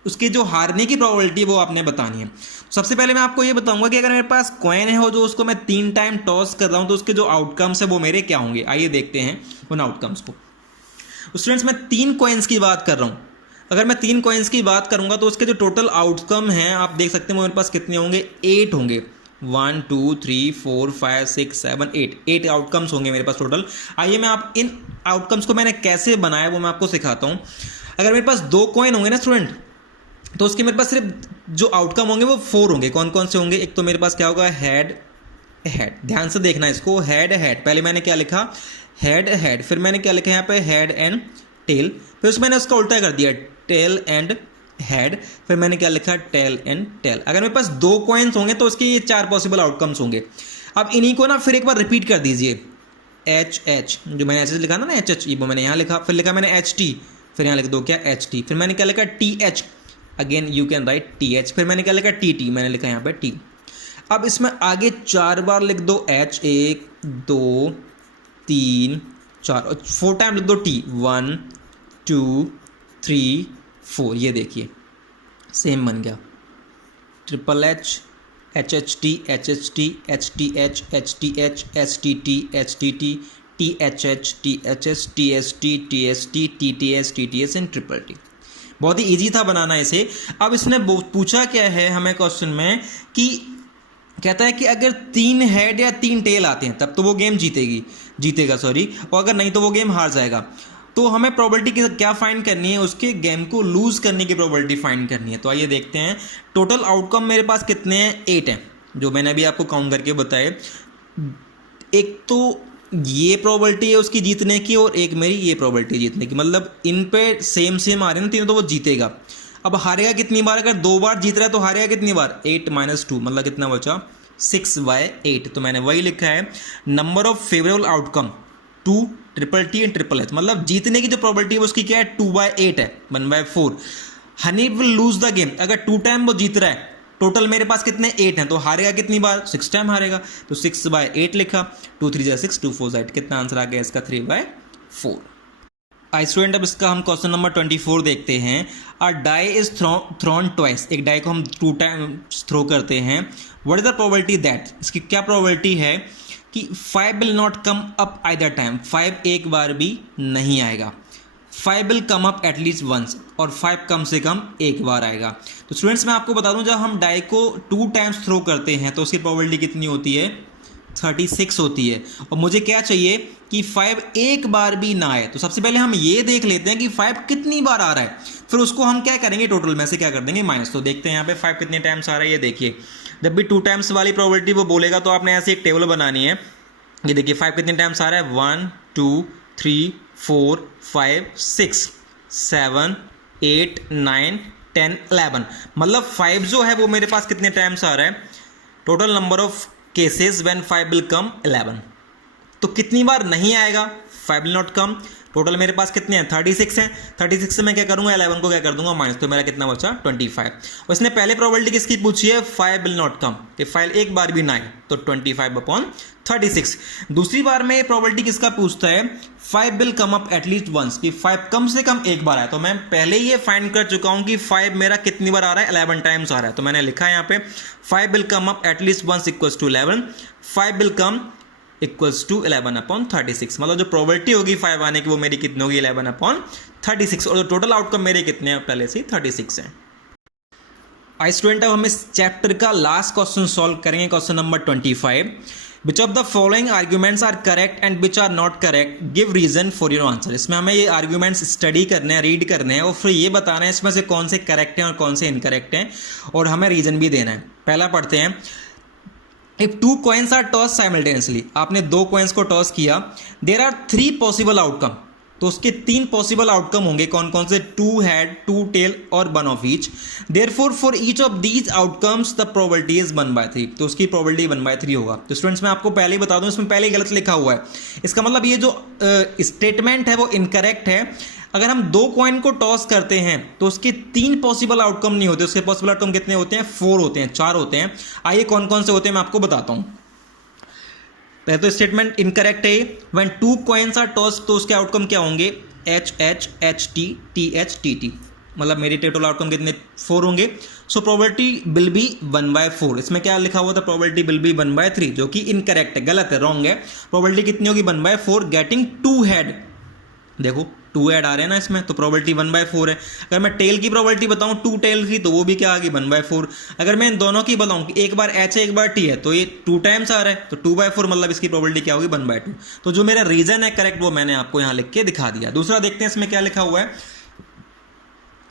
उसके जो हारने की प्रोबेबिलिटी वो आपने बतानी है। सबसे पहले मैं आपको ये बताऊंगा कि अगर मेरे पास कॉइन है हो जो उसको मैं 3 टाइम टॉस कर रहा हूं तो उसके जो आउटकम्स है वो मेरे क्या होंगे। आइए देखते हैं उन आउटकम्स को। स्टूडेंट्स मैं 3 कॉइन्स की बात कर रहा हूं। अगर मैं 3 कॉइन्स की बात करूंगा तो उसके जो टोटल आउटकम हैं आप देख सकते हैं वो मेरे पास कितने होंगे 8 होंगे। 1 2 3 4 5 6 7 8 आउटकम्स होंगे मेरे पास टोटल। आइए मैं आप इन आउटकम्स को मैंने कैसे बनाया वो मैं आपको सिखाता हूँ। अगर मेरे पास 2 कॉइन होंगे ना स्टूडेंट, तो उसके मेरे पास सिर्फ जो आउटकम होंगे वो 4 होंगे। कौन कौन से होंगे? एक तो मेरे पास क्या होगा, हेड हेड, ध्यान से देखना इसको, हेड हेड। पहले मैंने क्या लिखा, हेड हेड, फिर मैंने क्या लिखा यहाँ पे, हेड एंड टेल, फिर उसमें मैंने उसका उल्टा कर दिया, टेल एंड हेड, फिर मैंने क्या लिखा, टेल एंड टेल। अगर मेरे पास 2 कॉइन्स होंगे तो उसके ये 4 पॉसिबल आउटकम्स होंगे। अब इन्हीं को ना फिर एक बार रिपीट कर दीजिए, एच एच, जो मैंने एच लिखा ना एच एच, वो मैंने यहाँ लिखा, फिर लिखा मैंने एच टी, फिर यहाँ लिख दो क्या, एच टी, फिर मैंने क्या लिखा, T H, again you can write T H, फिर मैंने क्या लिखा, टी टी, मैंने लिखा यहाँ पे टी। अब इसमें आगे 4 बार लिख दो एच, 1 2 3 4, और 4 टाइम लिख दो टी, 1 2 3 4, ये देखिए सेम बन गया, triple H, H H T, H H T, H T H, H T H, H T T, H T T, T H H, T H H, T S T, T S T, T T S, T T S and triple T. बहुत ही इजी था बनाना इसे। अब इसने पूछा क्या है हमें क्वेश्चन में कि कहता है कि अगर 3 हेड या 3 टेल आते हैं तब तो वो गेम जीतेगा सॉरी, और अगर नहीं तो वो गेम हार जाएगा। तो हमें प्रोबेबिलिटी क्या फाइंड करनी है, उसके गेम को लूज करने की प्रोबेबिलिटी फाइंड करनी है। तो आइए देखते हैं, टोटल आउटकम मेरे पास कितने हैं, 8 हैं, जो मैंने अभी आपको काउंट करके बताए। एक तो ये प्रोबेबिलिटी है उसकी जीतने की, और एक मेरी ये प्रोबेबिलिटी जीतने की, मतलब इन पे सेम सेम आ रहे हैं ना तीनों, तो वो जीतेगा। अब हारेगा कितनी बार, अगर 2 बार जीत रहा है तो हारेगा कितनी बार, 8 - 2, मतलब कितना बचा, 6/8। तो मैंने वही लिखा है, number of favourable outcome 2 triple T and triple H, मतलब जीतने की जो प्रोबेबिलिटी है उसकी क्या है, 2/8 है, 1/4। Honey will lose the game, अगर 2 टाइम वो जीत रहा है, टोटल मेरे पास कितने 8 हैं, तो हारेगा कितनी बार, 6 टाइम हारेगा, तो 6/8 लिखा, 2 3 6, 2 4 8, कितना आंसर आ गया इसका, 3/4। आई स्टूडेंट, अब इसका हम क्वेश्चन नंबर 24 देखते हैं। A die is thrown twice, एक डाई को हम 2 टाइम थ्रो करते हैं। What is the probability that, इसकी क्या प्रोबेबिलिटी है कि 5 will not come up either time, 5 एक बार भी नहीं आएगा, 5 will come up at least once, और 5 कम से कम एक बार आएगा। तो स्टूडेंट्स मैं आपको बता दूं, जब हम डाई को 2 टाइम्स थ्रो करते हैं तो उसकी प्रोबेबिलिटी कितनी होती है, 36 होती है। और मुझे क्या चाहिए कि 5 एक बार भी ना आए। तो सबसे पहले हम ये देख लेते हैं कि 5 कितनी बार आ रहा है, फिर उसको हम क्या करेंगे, टोटल में से क्या कर देंगे, माइनस। तो देखते हैं यहाँ पे 5 कितने टाइम्स आ रहा है, ये देखिए। जब भी 2 टाइम्स वाली प्रोबेबिलिटी वो बोलेगा तो आपने ऐसे एक टेबल बनानी है। ये देखिए 5 कितने टाइम्स आ रहा है, 1 2 3 4 5 6 7 8 9 10 11, मतलब 5 जो है वो मेरे पास कितने टाइम्स आ रहा है, total number of cases when 5 will कम 11। तो कितनी बार नहीं आएगा, 5 विल नॉट कम, टोटल मेरे पास कितने हैं, 36 हैं। 36 से मैं क्या करूंगा, 11 को क्या कर दूंगा माइनस, तो मेरा कितना बचा, 25। और इसने पहले प्रोबेबिलिटी किसकी पूछी है, 5 विल नॉट कम, कि 5 एक बार भी ना आए, तो 25/36। दूसरी बार में प्रोबेबिलिटी किसका पूछता है, 5 will come up at least once, कि 5 कम से कम एक बार आए। तो मैं पहले ये फाइंड कर चुका हूं कि 5 मेरा कितनी बार आ रहा है, 11 टाइम्स आ रहा है। तो मैंने लिखा है यहाँ पे 5 will come up at least once equals to 11, 5 will come equals to 11/36, मतलब जो प्रोबेबिलिटी होगी 5 आने की वो मेरी कितनी होगी, 11/36, और जो टोटल आउटकम मेरे कितने हैं, पहले से 36 हैं। आई स्टूडेंट, अब हम इस चैप्टर का लास्ट क्वेश्चन सॉल्व करेंगे, question number 25। Which of the following arguments are correct and which are not correct, give reason for your answer. इसमें हमें ये आर्ग्यूमेंट्स स्टडी करने हैं, रीड करने हैं, और फिर ये बताना है इसमें से कौन से करेक्ट हैं और कौन से इनकरेक्ट हैं, और हमें रीजन भी देना है। पहला पढ़ते हैं, if 2 coins are tossed simultaneously, आपने 2 coins को टॉस किया, there are 3 possible outcome, तो उसके 3 पॉसिबल आउटकम होंगे, कौन कौन से, 2 हेड 2 टेल और 1 of each. Therefore for each of these outcomes the probability is 1/3, तो उसकी प्रोबेबिलिटी 1/3 होगा। तो स्टूडेंट्स मैं आपको पहले ही बता दूं, इसमें पहले ही गलत लिखा हुआ है, इसका मतलब ये जो स्टेटमेंट है वो इनकरेक्ट है। अगर हम 2 कॉइन को टॉस करते हैं तो उसके 3 पॉसिबल आउटकम नहीं होते, उसके पॉसिबल आउटकम कितने होते हैं, 4 होते हैं, 4 होते हैं। आइए कौन कौन से होते हैं मैं आपको बताता हूं। पहले तो स्टेटमेंट इनकरेक्ट है, व्हेन 2 कॉइन्स आर टॉस, तो उसके आउटकम क्या होंगे, H H, H T, T H, T T, मतलब मेरे टोटल आउटकम कितने, 4 होंगे। So probability will be 1/4। इसमें क्या लिखा हुआ था, प्रोबेबिलिटी विल बी 1/3, जो कि इनकरेक्ट है, गलत है, रॉन्ग है। प्रोबेबिलिटी कितनी होगी, 1/4 गेटिंग 2 हेड, देखो 2 हेड आ रहे हैं ना इसमें, तो प्रोबेबिलिटी 1/4 है। अगर मैं टेल की प्रोबेबिलिटी बताऊं 2 टेल की, तो वो भी क्या आ गई, 1/4। अगर मैं इन दोनों की बताऊं कि एक बार एच है एक बार टी है, तो ये 2 टाइम्स आ रहा है, तो 2/4, मतलब इसकी प्रोबेबिलिटी क्या होगी, 1/2। तो जो मेरा रीजन है करेक्ट वो मैंने आपको यहां लिख के दिखा दिया। दूसरा देखते हैं इसमें क्या लिखा हुआ है,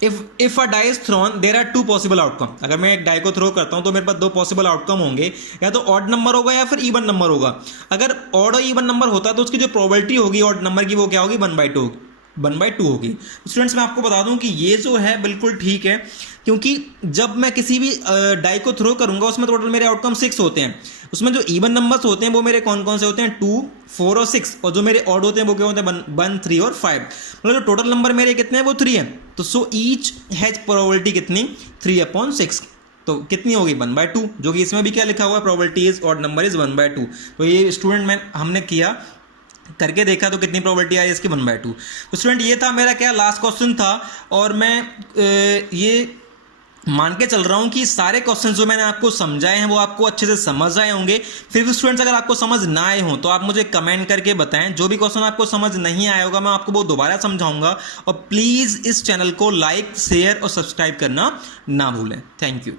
if a die is thrown there are two possible outcome. अगर मैं एक डाई को थ्रो करता हूं तो मेरे पास दो पॉसिबल आउटकम होंगे, या तो ऑड नंबर होगा या फिर इवन नंबर होगा। अगर ऑड और इवन नंबर होता तो उसकी जो प्रोबेबिलिटी होगी ऑड नंबर की वो क्या होगी, 1/2 होगी, 1/2 होगी। स्टूडेंट्स मैं आपको बता दूं कि ये जो है बिल्कुल ठीक है, क्योंकि जब मैं किसी भी डाई को थ्रो करूंगा उसमें टोटल मेरे आउटकम 6 होते हैं। उसमें जो इवन नंबर्स होते हैं वो मेरे कौन कौन से होते हैं, 2, 4 और 6, और जो मेरे ऑड होते हैं वो क्या होते हैं, 1, 3 और 5। मतलब जो टोटल नंबर मेरे कितने हैं वो 3 है। तो सो ईच हैज प्रोबेबिलिटी कितनी, 3/6। तो कितनी होगी, 1/2, जो कि इसमें भी क्या लिखा हुआ है, probability is odd number is 1/2। तो ये स्टूडेंट में हमने किया, करके देखा तो कितनी प्रोबेबिलिटी आई इसकी, 1/2। तो स्टूडेंट ये था मेरा क्या लास्ट क्वेश्चन था, और मैं ये मान के चल रहा हूं कि सारे क्वेश्चंस जो मैंने आपको समझाए हैं वो आपको अच्छे से समझ आए होंगे। फिर भी स्टूडेंट्स अगर आपको समझ ना आए हों तो आप मुझे कमेंट करके बताएं। जो भी क्वेश्चन आपको समझ नहीं आया होगा मैं आपको वो दोबारा समझाऊंगा। और प्लीज़ इस चैनल को लाइक, शेयर और सब्सक्राइब करना ना भूलें। Thank you.